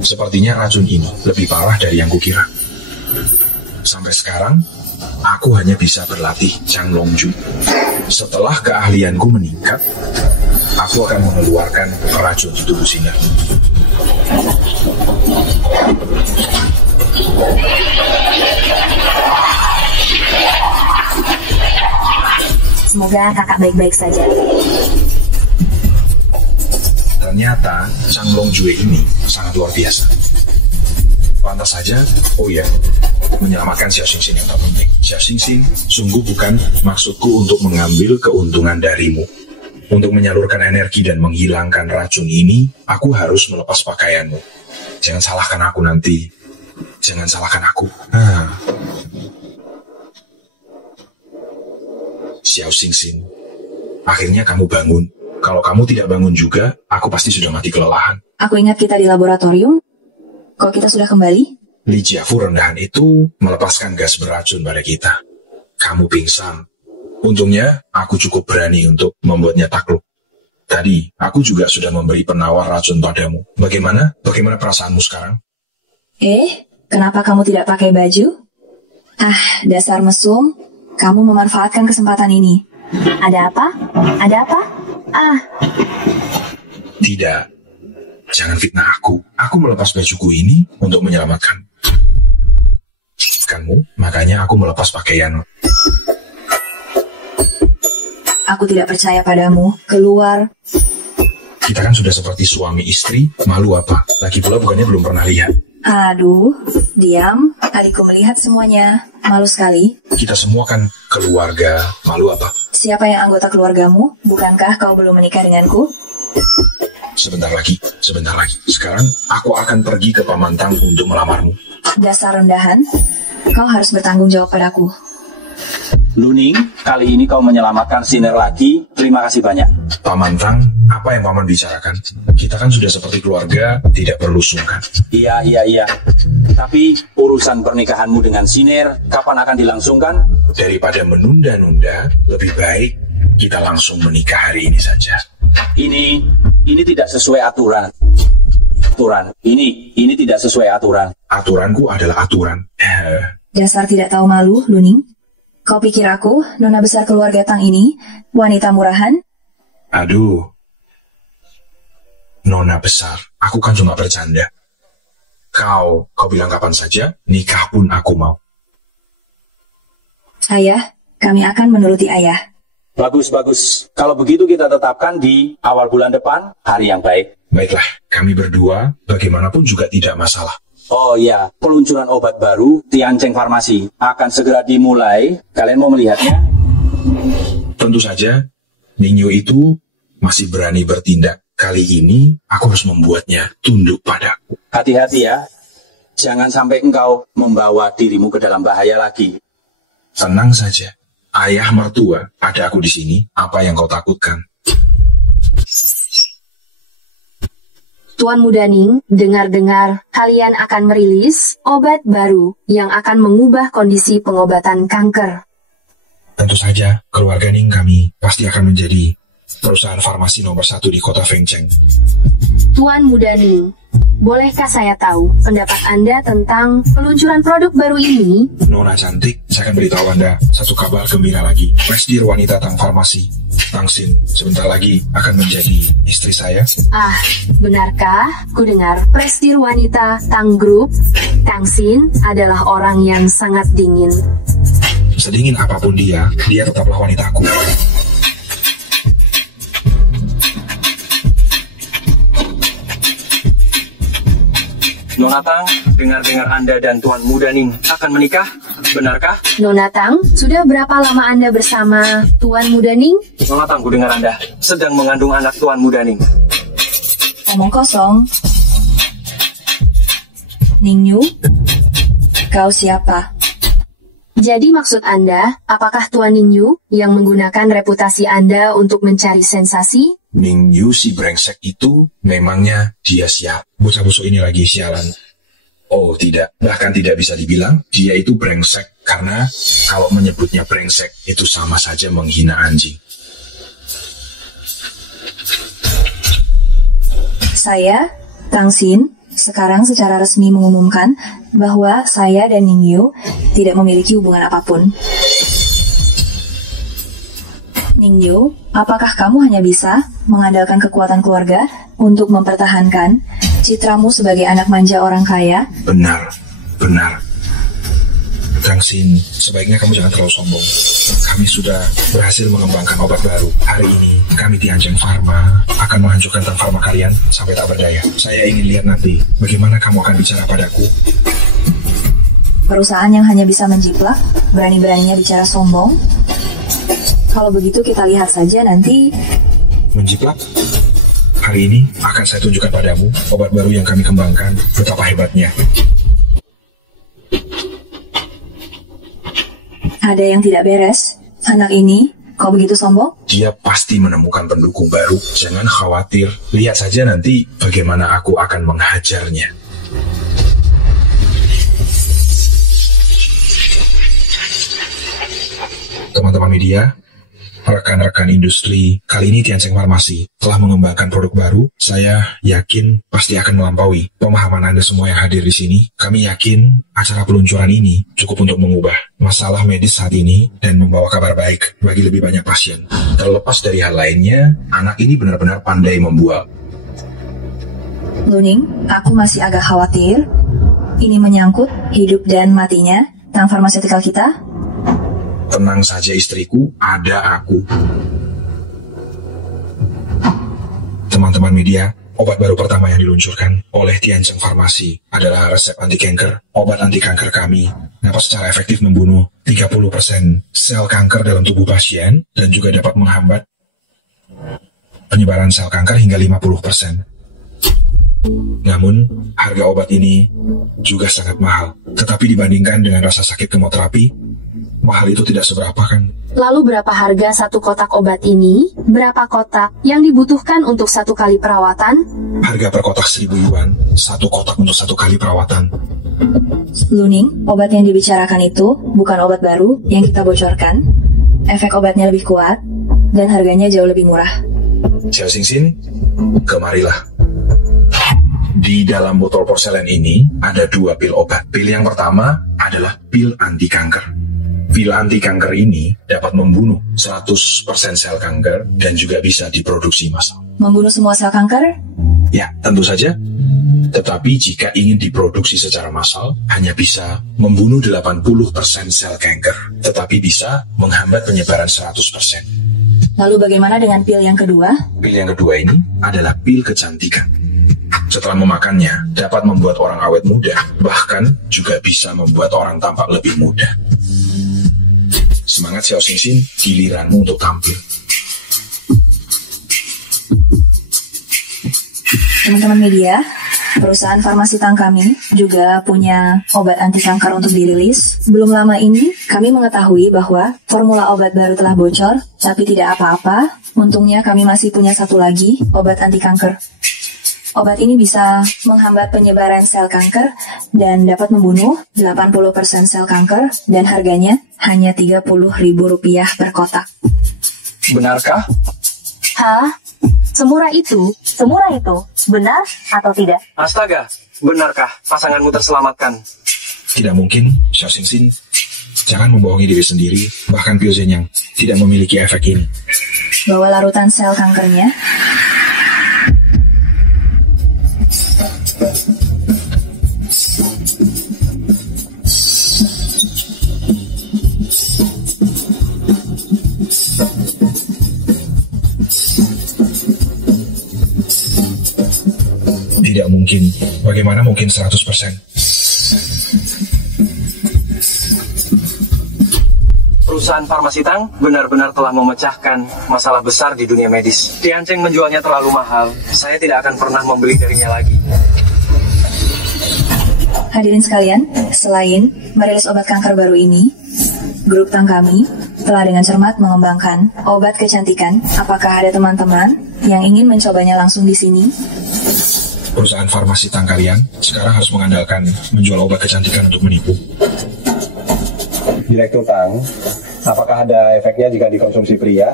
Sepertinya racun ini lebih parah dari yang kukira. Sampai sekarang, aku hanya bisa berlatih Zhang Longju. Setelah keahlianku meningkat, aku akan mengeluarkan racun di tubuh Sinner. Semoga kakak baik-baik saja. Ternyata Zhang Longjue ini sangat luar biasa. Pantas saja, oh ya, menyelamatkan Xiao Xingxin yang terpenting. Xiao Xingxin, sungguh bukan maksudku untuk mengambil keuntungan darimu. Untuk menyalurkan energi dan menghilangkan racun ini, aku harus melepas pakaianmu. Jangan salahkan aku nanti. Jangan salahkan aku. Xiao Xingxin, akhirnya kamu bangun. Kalau kamu tidak bangun juga, aku pasti sudah mati kelelahan. Aku ingat kita di laboratorium. Kok kita sudah kembali? Li Jiafu rendahan itu melepaskan gas beracun pada kita. Kamu pingsan. Untungnya, aku cukup berani untuk membuatnya takluk. Tadi, aku juga sudah memberi penawar racun padamu. Bagaimana? Bagaimana perasaanmu sekarang? Kenapa kamu tidak pakai baju? Dasar mesum. Kamu memanfaatkan kesempatan ini. Ada apa? Ada apa? Tidak. Jangan fitnah aku. Aku melepas bajuku ini untuk menyelamatkan kamu, makanya aku melepas pakaian. Aku tidak percaya padamu. Keluar. Kita kan sudah seperti suami istri, malu apa? Lagi pula bukannya belum pernah lihat. Aduh, diam. Adikku melihat semuanya. Malu sekali. Kita semua kan keluarga, malu apa? Siapa yang anggota keluargamu? Bukankah kau belum menikah denganku? Sebentar lagi. Sekarang aku akan pergi ke Pamantang untuk melamarmu. Dasar rendahan. Kau harus bertanggung jawab padaku. Luning, kali ini kau menyelamatkan Sinner lagi. Terima kasih banyak. Pamantang, apa yang Paman bicarakan? Kita kan sudah seperti keluarga, tidak perlu sungkan. Iya. Tapi urusan pernikahanmu dengan Sinner, kapan akan dilangsungkan? Daripada menunda-nunda, lebih baik kita langsung menikah hari ini saja. Ini tidak sesuai aturan. Ini tidak sesuai aturan. Aturanku adalah aturan. Dasar tidak tahu malu, Luning. Kau pikir aku, nona besar keluarga Tang ini, wanita murahan? Aduh. Nona besar, aku kan cuma bercanda. Kau bilang kapan saja, nikah pun aku mau. Ayah, kami akan menuruti ayah. Bagus. Kalau begitu kita tetapkan di awal bulan depan, hari yang baik. Baiklah, kami berdua bagaimanapun juga tidak masalah. Oh iya, peluncuran obat baru Tiancheng Farmasi akan segera dimulai. Kalian mau melihatnya? Tentu saja, Ningyo itu masih berani bertindak. Kali ini aku harus membuatnya tunduk padaku. Hati-hati ya, jangan sampai engkau membawa dirimu ke dalam bahaya lagi. Tenang saja, ayah mertua, ada aku di sini. Apa yang kau takutkan? Tuan Mudaning, dengar-dengar kalian akan merilis obat baru yang akan mengubah kondisi pengobatan kanker. Tentu saja, keluarga Ning kami pasti akan menjadi perusahaan farmasi nomor 1 di kota Fengcheng. Tuan Mudaning, bolehkah saya tahu pendapat Anda tentang peluncuran produk baru ini? Nona cantik, saya akan beritahu Anda satu kabar gembira lagi. Presidir wanita Tang Farmasi, Tang Xin, sebentar lagi akan menjadi istri saya. Ah, benarkah? Ku dengar presidir wanita Tang Group, Tang Xin, adalah orang yang sangat dingin. Sedingin apapun dia tetaplah wanitaku. Nona Tang, dengar-dengar Anda dan Tuan Mudaning akan menikah, benarkah? Nona Tang, sudah berapa lama Anda bersama Tuan Mudaning? Nona Tang, ku dengar Anda sedang mengandung anak Tuan Mudaning. Omong kosong. Ningyu, kau siapa? Jadi maksud Anda, apakah Tuan Ningyu yang menggunakan reputasi Anda untuk mencari sensasi? Ningyu si brengsek itu memangnya dia siap. Bocah busuk ini lagi sialan. Oh tidak, bahkan tidak bisa dibilang dia itu brengsek. Karena kalau menyebutnya brengsek itu sama saja menghina anjing. Saya, Tang Xin, sekarang secara resmi mengumumkan bahwa saya dan Ningyu tidak memiliki hubungan apapun. Ningyu, apakah kamu hanya bisa mengandalkan kekuatan keluarga untuk mempertahankan citramu sebagai anak manja orang kaya? Benar. Tang Xin, sebaiknya kamu jangan terlalu sombong. Kami sudah berhasil mengembangkan obat baru. Hari ini, kami Tiancheng Pharma akan menghancurkan Tang Pharma kalian sampai tak berdaya. Saya ingin lihat nanti bagaimana kamu akan bicara padaku. Perusahaan yang hanya bisa menjiplak, berani-beraninya bicara sombong. Kalau begitu kita lihat saja nanti. Menjiplak? Hari ini akan saya tunjukkan padamu obat baru yang kami kembangkan, betapa hebatnya. Ada yang tidak beres. Anak ini, kok begitu sombong? Dia pasti menemukan pendukung baru. Jangan khawatir. Lihat saja nanti bagaimana aku akan menghajarnya. Teman-teman media, rekan-rekan industri, kali ini Tiancheng Farmasi telah mengembangkan produk baru. Saya yakin pasti akan melampaui pemahaman Anda semua yang hadir di sini. Kami yakin acara peluncuran ini cukup untuk mengubah masalah medis saat ini dan membawa kabar baik bagi lebih banyak pasien. Terlepas dari hal lainnya, anak ini benar-benar pandai membual. Luning, aku masih agak khawatir. Ini menyangkut hidup dan matinya Tang Pharmaceutical kita. Tenang saja istriku, ada aku. Teman-teman media, obat baru pertama yang diluncurkan oleh Tiancheng Farmasi adalah resep anti kanker. Obat anti kanker kami dapat secara efektif membunuh 30% sel kanker dalam tubuh pasien dan juga dapat menghambat penyebaran sel kanker hingga 50%. Namun, harga obat ini juga sangat mahal. Tetapi dibandingkan dengan rasa sakit kemoterapi, mahal itu tidak seberapa kan? Lalu berapa harga satu kotak obat ini? Berapa kotak yang dibutuhkan untuk satu kali perawatan? Harga per kotak 1.000 yuan, satu kotak untuk satu kali perawatan. Luning, obat yang dibicarakan itu bukan obat baru yang kita bocorkan. Efek obatnya lebih kuat dan harganya jauh lebih murah. Xiao Xingxin, kemarilah. Di dalam botol porselen ini ada 2 pil obat. Pil yang pertama adalah pil anti kanker. Pil anti kanker ini dapat membunuh 100% sel kanker dan juga bisa diproduksi massal. Membunuh semua sel kanker? Ya, tentu saja. Tetapi jika ingin diproduksi secara massal, hanya bisa membunuh 80% sel kanker, tetapi bisa menghambat penyebaran 100%. Lalu bagaimana dengan pil yang kedua? Pil yang kedua ini adalah pil kecantikan. Setelah memakannya, dapat membuat orang awet muda, bahkan juga bisa membuat orang tampak lebih muda. Semangat Xiao Xingxin, giliranmu untuk tampil. Teman-teman media, perusahaan farmasi Tang kami juga punya obat anti kanker untuk dirilis. Belum lama ini, kami mengetahui bahwa formula obat baru telah bocor, tapi tidak apa-apa. Untungnya kami masih punya satu lagi, obat anti kanker. Obat ini bisa menghambat penyebaran sel kanker dan dapat membunuh 80% sel kanker dan harganya hanya Rp30.000 per kotak. Benarkah? Hah? Semurah itu? Semurah itu? Benar atau tidak? Astaga, benarkah pasanganmu terselamatkan? Tidak mungkin, Xiao Xingxin. Jangan membohongi diri sendiri, bahkan Piu Zhenyang tidak memiliki efek ini. Bawa larutan sel kankernya. Tidak mungkin. Bagaimana mungkin 100%? Perusahaan farmasi Tang benar-benar telah memecahkan masalah besar di dunia medis. Tiancheng menjualnya terlalu mahal. Saya tidak akan pernah membeli darinya lagi. Hadirin sekalian, selain merilis obat kanker baru ini, grup Tang kami telah dengan cermat mengembangkan obat kecantikan. Apakah ada teman-teman yang ingin mencobanya langsung di sini? Perusahaan farmasi Tang kalian sekarang harus mengandalkan menjual obat kecantikan untuk menipu. Direktur Tang, apakah ada efeknya jika dikonsumsi pria?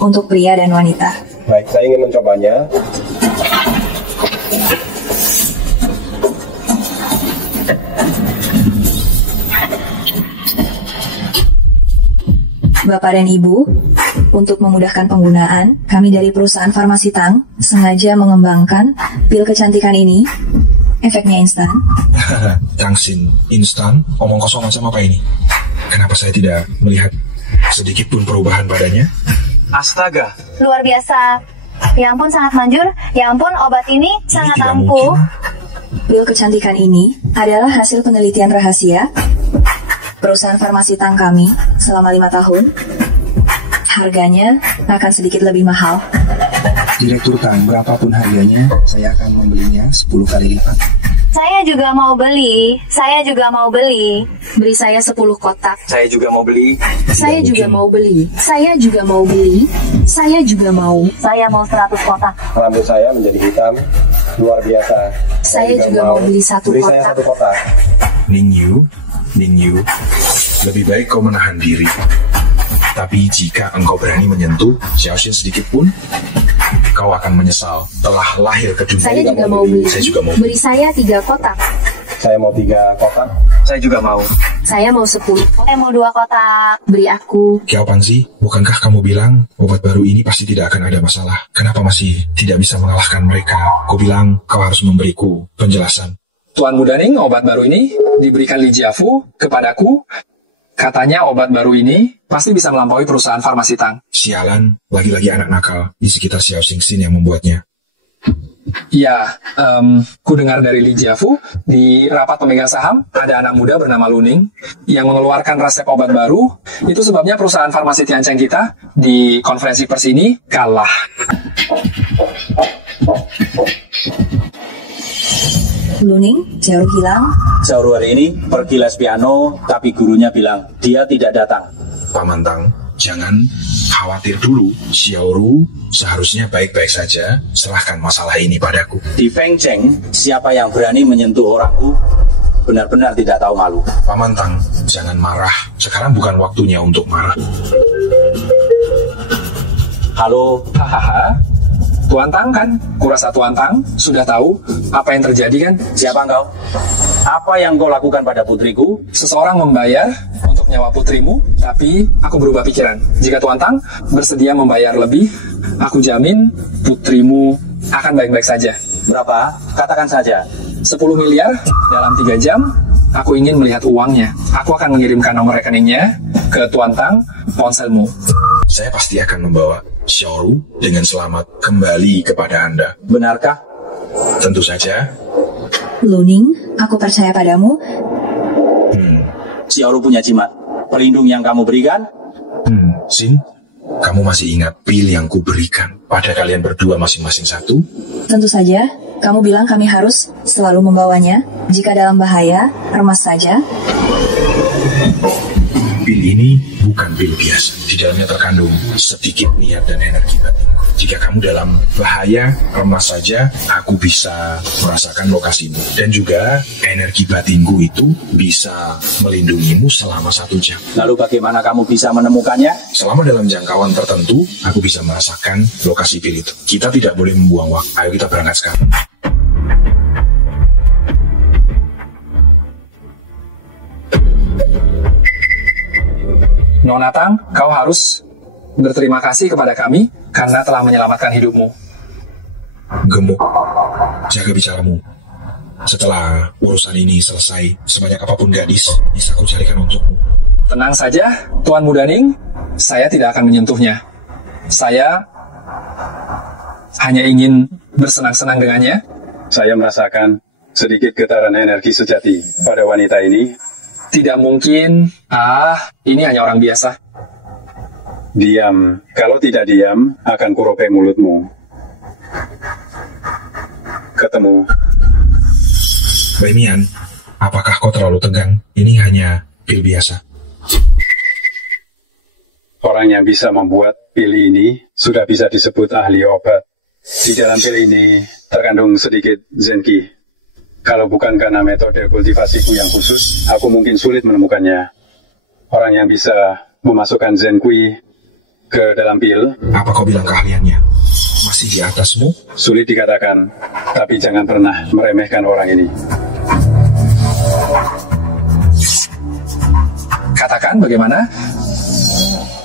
Untuk pria dan wanita. Baik, saya ingin mencobanya. Bapak dan Ibu, untuk memudahkan penggunaan, kami dari perusahaan farmasi Tang sengaja mengembangkan pil kecantikan ini. Efeknya instan. Tangsin, instan? Omong kosong macam apa ini? Kenapa saya tidak melihat sedikit pun perubahan padanya? Astaga. Luar biasa. Ya ampun, sangat manjur. Ya ampun, obat ini sangat ampuh. Pil kecantikan ini adalah hasil penelitian rahasia perusahaan farmasi Tang kami selama 5 tahun. Harganya akan sedikit lebih mahal. Direktur Tang, berapapun harganya, saya akan membelinya 10 kali lipat. Saya juga mau beli. Saya juga mau beli. Beri saya 10 kotak. Saya juga mau beli. Saya juga mau beli. Saya juga mau beli. Saya juga mau. Saya mau 100 kotak. Rambut saya menjadi hitam. Luar biasa. Saya juga mau beli 1 Beri kotak. saya 1 kotak. Ning Yu, lebih baik kau menahan diri. Tapi jika engkau berani menyentuh Xiaoxin sedikit pun, kau akan menyesal telah lahir ke dunia. Saya juga mau beli. Saya juga mau. Beri saya 3 kotak. Saya mau 3 kotak. Saya juga mau. Saya mau 10. Saya mau 2 kotak. Beri aku. Kiao Panzi, bukankah kamu bilang obat baru ini pasti tidak akan ada masalah? Kenapa masih tidak bisa mengalahkan mereka? Kau bilang kau harus memberiku penjelasan. Tuan Muda Ning, obat baru ini diberikan Li Jiafu kepadaku. Katanya obat baru ini pasti bisa melampaui perusahaan farmasi Tang. Sialan, lagi-lagi anak nakal di sekitar Xiao Xingxin yang membuatnya. Ya, ku dengar dari Li Jiafu, di rapat pemegang saham, ada anak muda bernama Lu Ning yang mengeluarkan resep obat baru. Itu sebabnya perusahaan farmasi Tiancheng kita di konferensi pers ini kalah. Luning, Xiaoru hilang. Xiaoru hari ini pergi les piano, tapi gurunya bilang dia tidak datang. Paman Tang, jangan khawatir dulu. Xiaoru seharusnya baik-baik saja. Serahkan masalah ini padaku. Di Feng Cheng, siapa yang berani menyentuh orangku benar-benar tidak tahu malu. Paman Tang, jangan marah. Sekarang bukan waktunya untuk marah. Halo. Hahaha. Tuan Tang kan? Kurasa Tuan Tang sudah tahu apa yang terjadi kan? Siapa engkau? Apa yang kau lakukan pada putriku? Seseorang membayar untuk nyawa putrimu, tapi aku berubah pikiran. Jika Tuan Tang bersedia membayar lebih, aku jamin putrimu akan baik-baik saja. Berapa? Katakan saja. 10 miliar dalam 3 jam. Aku ingin melihat uangnya. Aku akan mengirimkan nomor rekeningnya ke Tuan Tang ponselmu. Saya pasti akan membawa Xiaoru dengan selamat kembali kepada Anda. Benarkah? Tentu saja. Luning, aku percaya padamu. Xiaoru punya jimat. Pelindung yang kamu berikan? Xin, kamu masih ingat pil yang kuberikan pada kalian berdua masing-masing 1? Tentu saja, kamu bilang kami harus selalu membawanya. Jika dalam bahaya, remas saja. Pil ini bukan pil biasa. Di dalamnya terkandung sedikit niat dan energi batinku. Jika kamu dalam bahaya, remas saja, aku bisa merasakan lokasimu. Dan juga energi batinku itu bisa melindungimu selama 1 jam. Lalu bagaimana kamu bisa menemukannya? Selama dalam jangkauan tertentu, aku bisa merasakan lokasi pil itu. Kita tidak boleh membuang waktu. Ayo kita berangkat sekarang. Nona Tang, kau harus berterima kasih kepada kami karena telah menyelamatkan hidupmu. Gemuk, jaga bicaramu. Setelah urusan ini selesai, sebanyak apapun gadis, bisa aku carikan untukmu. Tenang saja, Tuan Mudaning, saya tidak akan menyentuhnya. Saya hanya ingin bersenang-senang dengannya. Saya merasakan sedikit getaran energi sejati pada wanita ini. Tidak mungkin. Ini hanya orang biasa. Diam. Kalau tidak diam, akan kuropek mulutmu. Ketemu. Baimian, apakah kau terlalu tegang? Ini hanya pil biasa. Orang yang bisa membuat pil ini sudah bisa disebut ahli obat. Di dalam pil ini terkandung sedikit zenki. Kalau bukan karena metode kultivasiku yang khusus, aku mungkin sulit menemukannya. Orang yang bisa memasukkan zenkui ke dalam pil. Apa kau bilang keahliannya? Masih di atasmu? Sulit dikatakan, tapi jangan pernah meremehkan orang ini. Katakan bagaimana?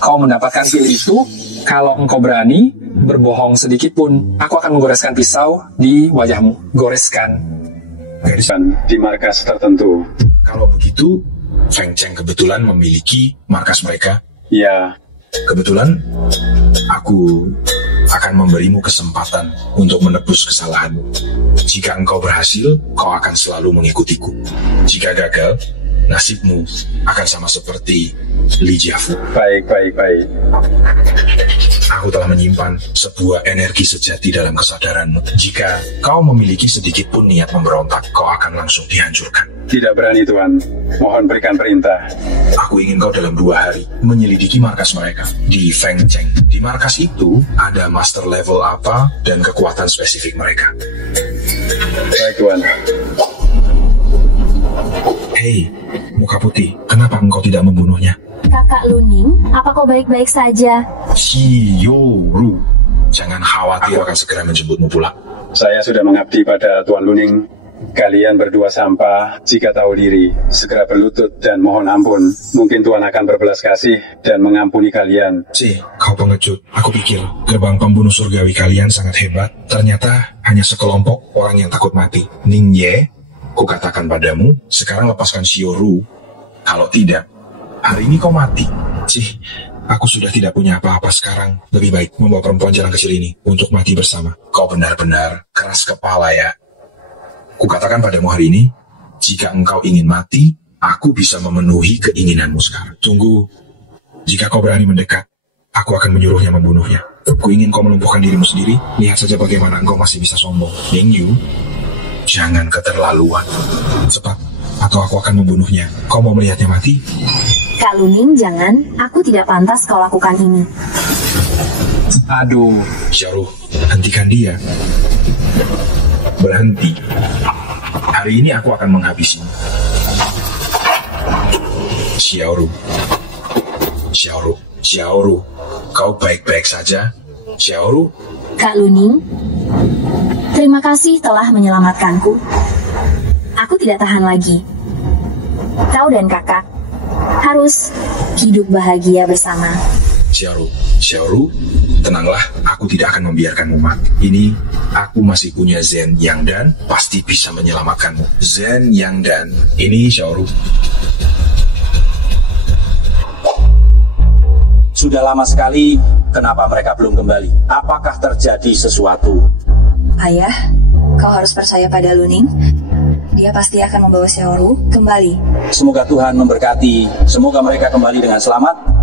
Kau mendapatkan pil itu? Kalau engkau berani berbohong sedikit pun, aku akan menggoreskan pisau di wajahmu. Goreskan. Garisan di markas tertentu. Kalau begitu, Feng Cheng kebetulan memiliki markas mereka. Ya. Kebetulan, aku akan memberimu kesempatan untuk menebus kesalahanmu. Jika engkau berhasil, kau akan selalu mengikutiku. Jika gagal, nasibmu akan sama seperti Li Jiafu. Baik. Aku telah menyimpan sebuah energi sejati dalam kesadaranmu. Jika kau memiliki sedikit pun niat memberontak, kau akan langsung dihancurkan. Tidak berani, Tuan. Mohon berikan perintah. Aku ingin kau dalam 2 hari menyelidiki markas mereka di Feng Cheng. Di markas itu ada master level apa dan kekuatan spesifik mereka. Baik, Tuan. Hei, muka putih, kenapa engkau tidak membunuhnya? Kakak Luning, apa kau baik-baik saja? Xiaoru, jangan khawatir, akan segera menjemputmu pulang. Saya sudah mengabdi pada Tuan Luning. Kalian berdua sampah jika tahu diri. Segera berlutut dan mohon ampun. Mungkin Tuan akan berbelas kasih dan mengampuni kalian. Kau pengecut. Aku pikir gerbang pembunuh surgawi kalian sangat hebat. Ternyata hanya sekelompok orang yang takut mati. Ning Ye, kukatakan padamu, sekarang lepaskan Xiaoru. Kalau tidak, hari ini kau mati. Aku sudah tidak punya apa-apa sekarang. Lebih baik membawa perempuan jalan kecil ini untuk mati bersama. Kau benar-benar keras kepala ya. Kukatakan padamu hari ini, jika engkau ingin mati, aku bisa memenuhi keinginanmu sekarang. Tunggu, jika kau berani mendekat, aku akan menyuruhnya membunuhnya. Ku ingin kau melumpuhkan dirimu sendiri. Lihat saja bagaimana engkau masih bisa sombong. Ning Yu, jangan keterlaluan. Cepat, atau aku akan membunuhnya. Kau mau melihatnya mati? Kak Luning, jangan. Aku tidak pantas kau lakukan ini. Aduh. Xiaoru, hentikan dia. Berhenti. Hari ini aku akan menghabisimu. Xiaoru, kau baik-baik saja? Xiaoru? Kak Luning, terima kasih telah menyelamatkanku. Aku tidak tahan lagi. Kau dan kakak harus hidup bahagia bersama. Xiaoru, tenanglah, aku tidak akan membiarkanmu mati. Ini, aku masih punya Zen Yang Dan, pasti bisa menyelamatkanmu. Zen Yang Dan, ini Xiaoru. Sudah lama sekali, kenapa mereka belum kembali? Apakah terjadi sesuatu? Ayah, kau harus percaya pada Luning. Dia pasti akan membawa Xiaoru kembali. Semoga Tuhan memberkati. Semoga mereka kembali dengan selamat.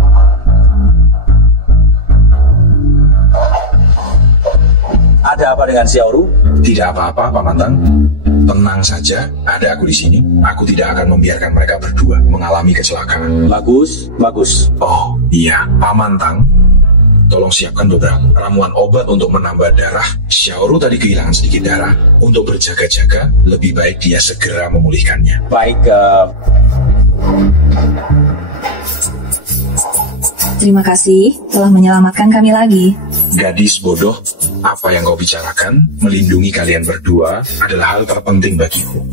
Ada apa dengan Xiaoru? Tidak apa-apa, Pak Mantang. Tenang saja, ada aku di sini. Aku tidak akan membiarkan mereka berdua mengalami kecelakaan. Bagus. Oh, iya, Pak Mantang. tolong siapkan beberapa ramuan obat untuk menambah darah. Xiaoru tadi kehilangan sedikit darah. Untuk berjaga-jaga, lebih baik dia segera memulihkannya. Baik, Terima kasih telah menyelamatkan kami lagi. Gadis bodoh, apa yang kau bicarakan melindungi kalian berdua adalah hal terpenting bagiku.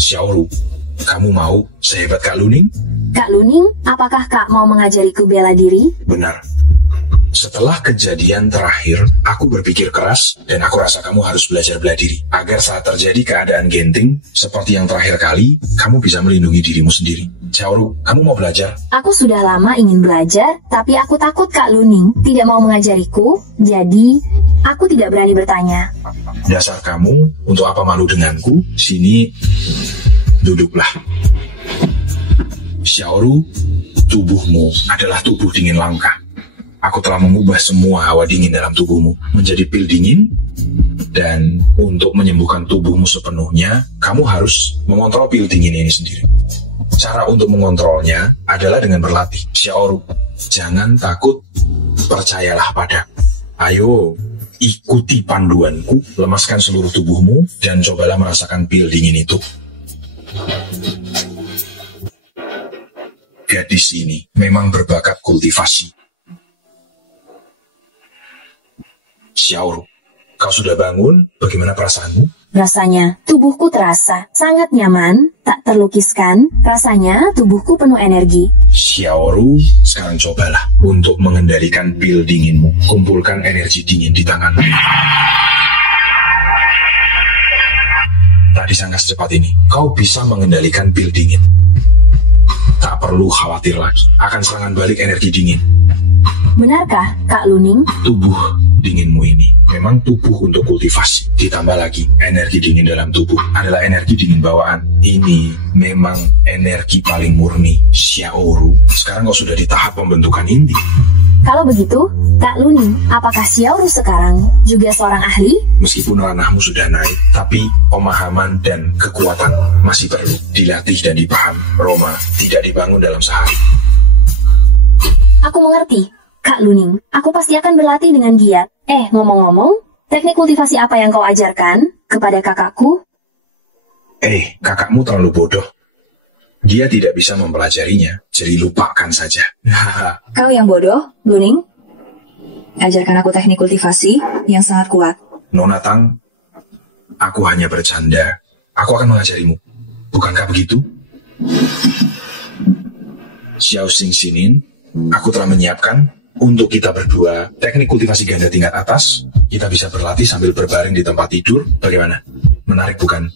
Xiaoru, kamu mau sehebat Kak Luning? Kak Luning, apakah Kak mau mengajariku bela diri? Benar. Setelah kejadian terakhir, aku berpikir keras dan aku rasa kamu harus belajar bela diri. Agar saat terjadi keadaan genting, seperti yang terakhir kali, kamu bisa melindungi dirimu sendiri. Xiaoru, kamu mau belajar? Aku sudah lama ingin belajar, tapi aku takut Kak Luning tidak mau mengajariku, jadi aku tidak berani bertanya. Dasar kamu, untuk apa malu denganku? Sini, duduklah. Xiaoru, tubuhmu adalah tubuh dingin langka. Aku telah mengubah semua hawa dingin dalam tubuhmu menjadi pil dingin. Dan untuk menyembuhkan tubuhmu sepenuhnya, kamu harus mengontrol pil dingin ini sendiri. Cara untuk mengontrolnya adalah dengan berlatih. Xiaoru, jangan takut, percayalah padaku. Ayo, ikuti panduanku, lemaskan seluruh tubuhmu, dan cobalah merasakan pil dingin itu. Gadis ini memang berbakat kultivasi. Xiaoru, kau sudah bangun? Bagaimana perasaanmu? Rasanya, tubuhku terasa sangat nyaman, tak terlukiskan. Rasanya, tubuhku penuh energi. Xiaoru, sekarang cobalah untuk mengendalikan pil dinginmu. Kumpulkan energi dingin di tanganmu. Tak disangka secepat ini, kau bisa mengendalikan pil dingin. Tak perlu khawatir lagi akan serangan balik energi dingin. Benarkah, Kak Luning? Tubuh dinginmu ini memang tubuh untuk kultivasi. Ditambah lagi, energi dingin dalam tubuh adalah energi dingin bawaan. Ini memang energi paling murni. Xiaoru, sekarang kau sudah di tahap pembentukan inti. Kalau begitu, Kak Luning, apakah Xiaoru sekarang juga seorang ahli? Meskipun ranahmu sudah naik, tapi pemahaman dan kekuatan masih perlu dilatih dan dipahami. Roma tidak dibangun dalam sehari. Aku mengerti. Kak Luning, aku pasti akan berlatih dengan giat. Ngomong-ngomong, teknik kultivasi apa yang kau ajarkan kepada kakakku? Kakakmu terlalu bodoh. Dia tidak bisa mempelajarinya, jadi lupakan saja. Kau yang bodoh, Luning. Ajarkan aku teknik kultivasi yang sangat kuat. Nona Tang, aku hanya bercanda. Aku akan mengajarimu. Bukankah begitu? Xiao Xing Xinin, aku telah menyiapkan untuk kita berdua teknik kultivasi ganda tingkat atas. Kita bisa berlatih sambil berbaring di tempat tidur. Bagaimana? Menarik bukan?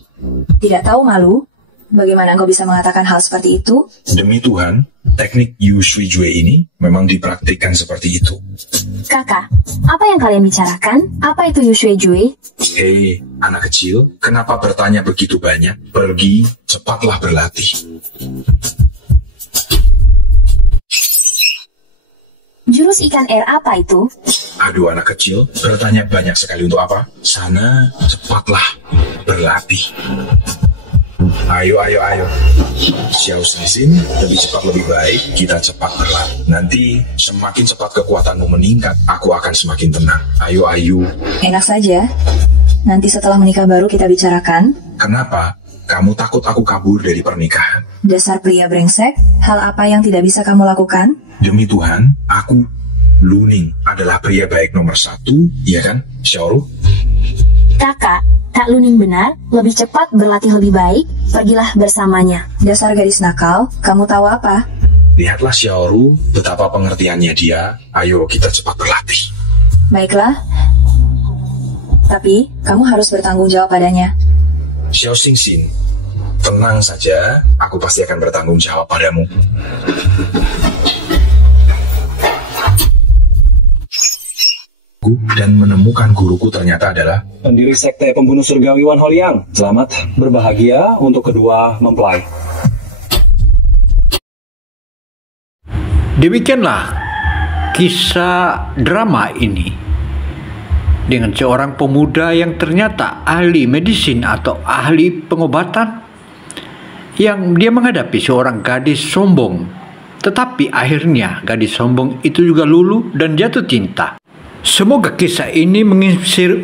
Tidak tahu malu. Bagaimana engkau bisa mengatakan hal seperti itu? Demi Tuhan, teknik Yu Shui Jue ini memang dipraktikkan seperti itu. Kakak, apa yang kalian bicarakan? Apa itu Yu Shui Jue? Hei, anak kecil, kenapa bertanya begitu banyak? Pergi, cepatlah berlatih. Jurus ikan air apa itu? Aduh anak kecil, bertanya banyak sekali untuk apa? Sana, cepatlah berlatih. Ayo. Xiao Xing, lebih cepat lebih baik kita cepat berlatih. Nanti semakin cepat kekuatanmu meningkat, aku akan semakin tenang. Ayo. Enak saja. Nanti setelah menikah baru kita bicarakan. Kenapa? Kamu takut aku kabur dari pernikahan? Dasar pria brengsek, hal apa yang tidak bisa kamu lakukan? Demi Tuhan, aku, Luning, adalah pria baik nomor 1, ya kan, Xiaoru? Kakak, Kak Luning benar, lebih cepat berlatih lebih baik, pergilah bersamanya. Dasar gadis nakal, kamu tahu apa? Lihatlah Xiaoru, betapa pengertiannya dia. Ayo kita cepat berlatih. Baiklah, tapi kamu harus bertanggung jawab padanya. Xiao Xing, tenang saja, aku pasti akan bertanggung jawab padamu. Dan menemukan guruku ternyata adalah pendiri sekte pembunuh surgawi Wan Holiang. Selamat berbahagia untuk kedua mempelai. Demikianlah kisah drama ini dengan seorang pemuda yang ternyata ahli medisin atau ahli pengobatan, yang dia menghadapi seorang gadis sombong Tetapi akhirnya gadis sombong itu juga luluh dan jatuh cinta. Semoga kisah ini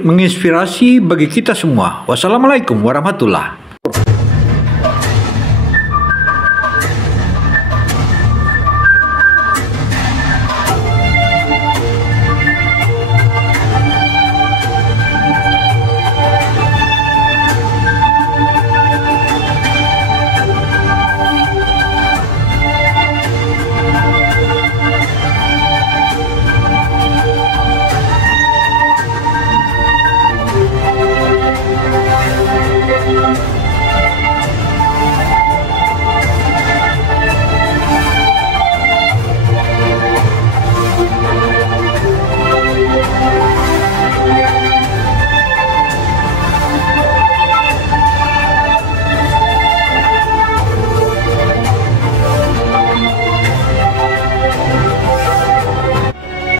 menginspirasi bagi kita semua. Wassalamualaikum warahmatullahi wabarakatuh.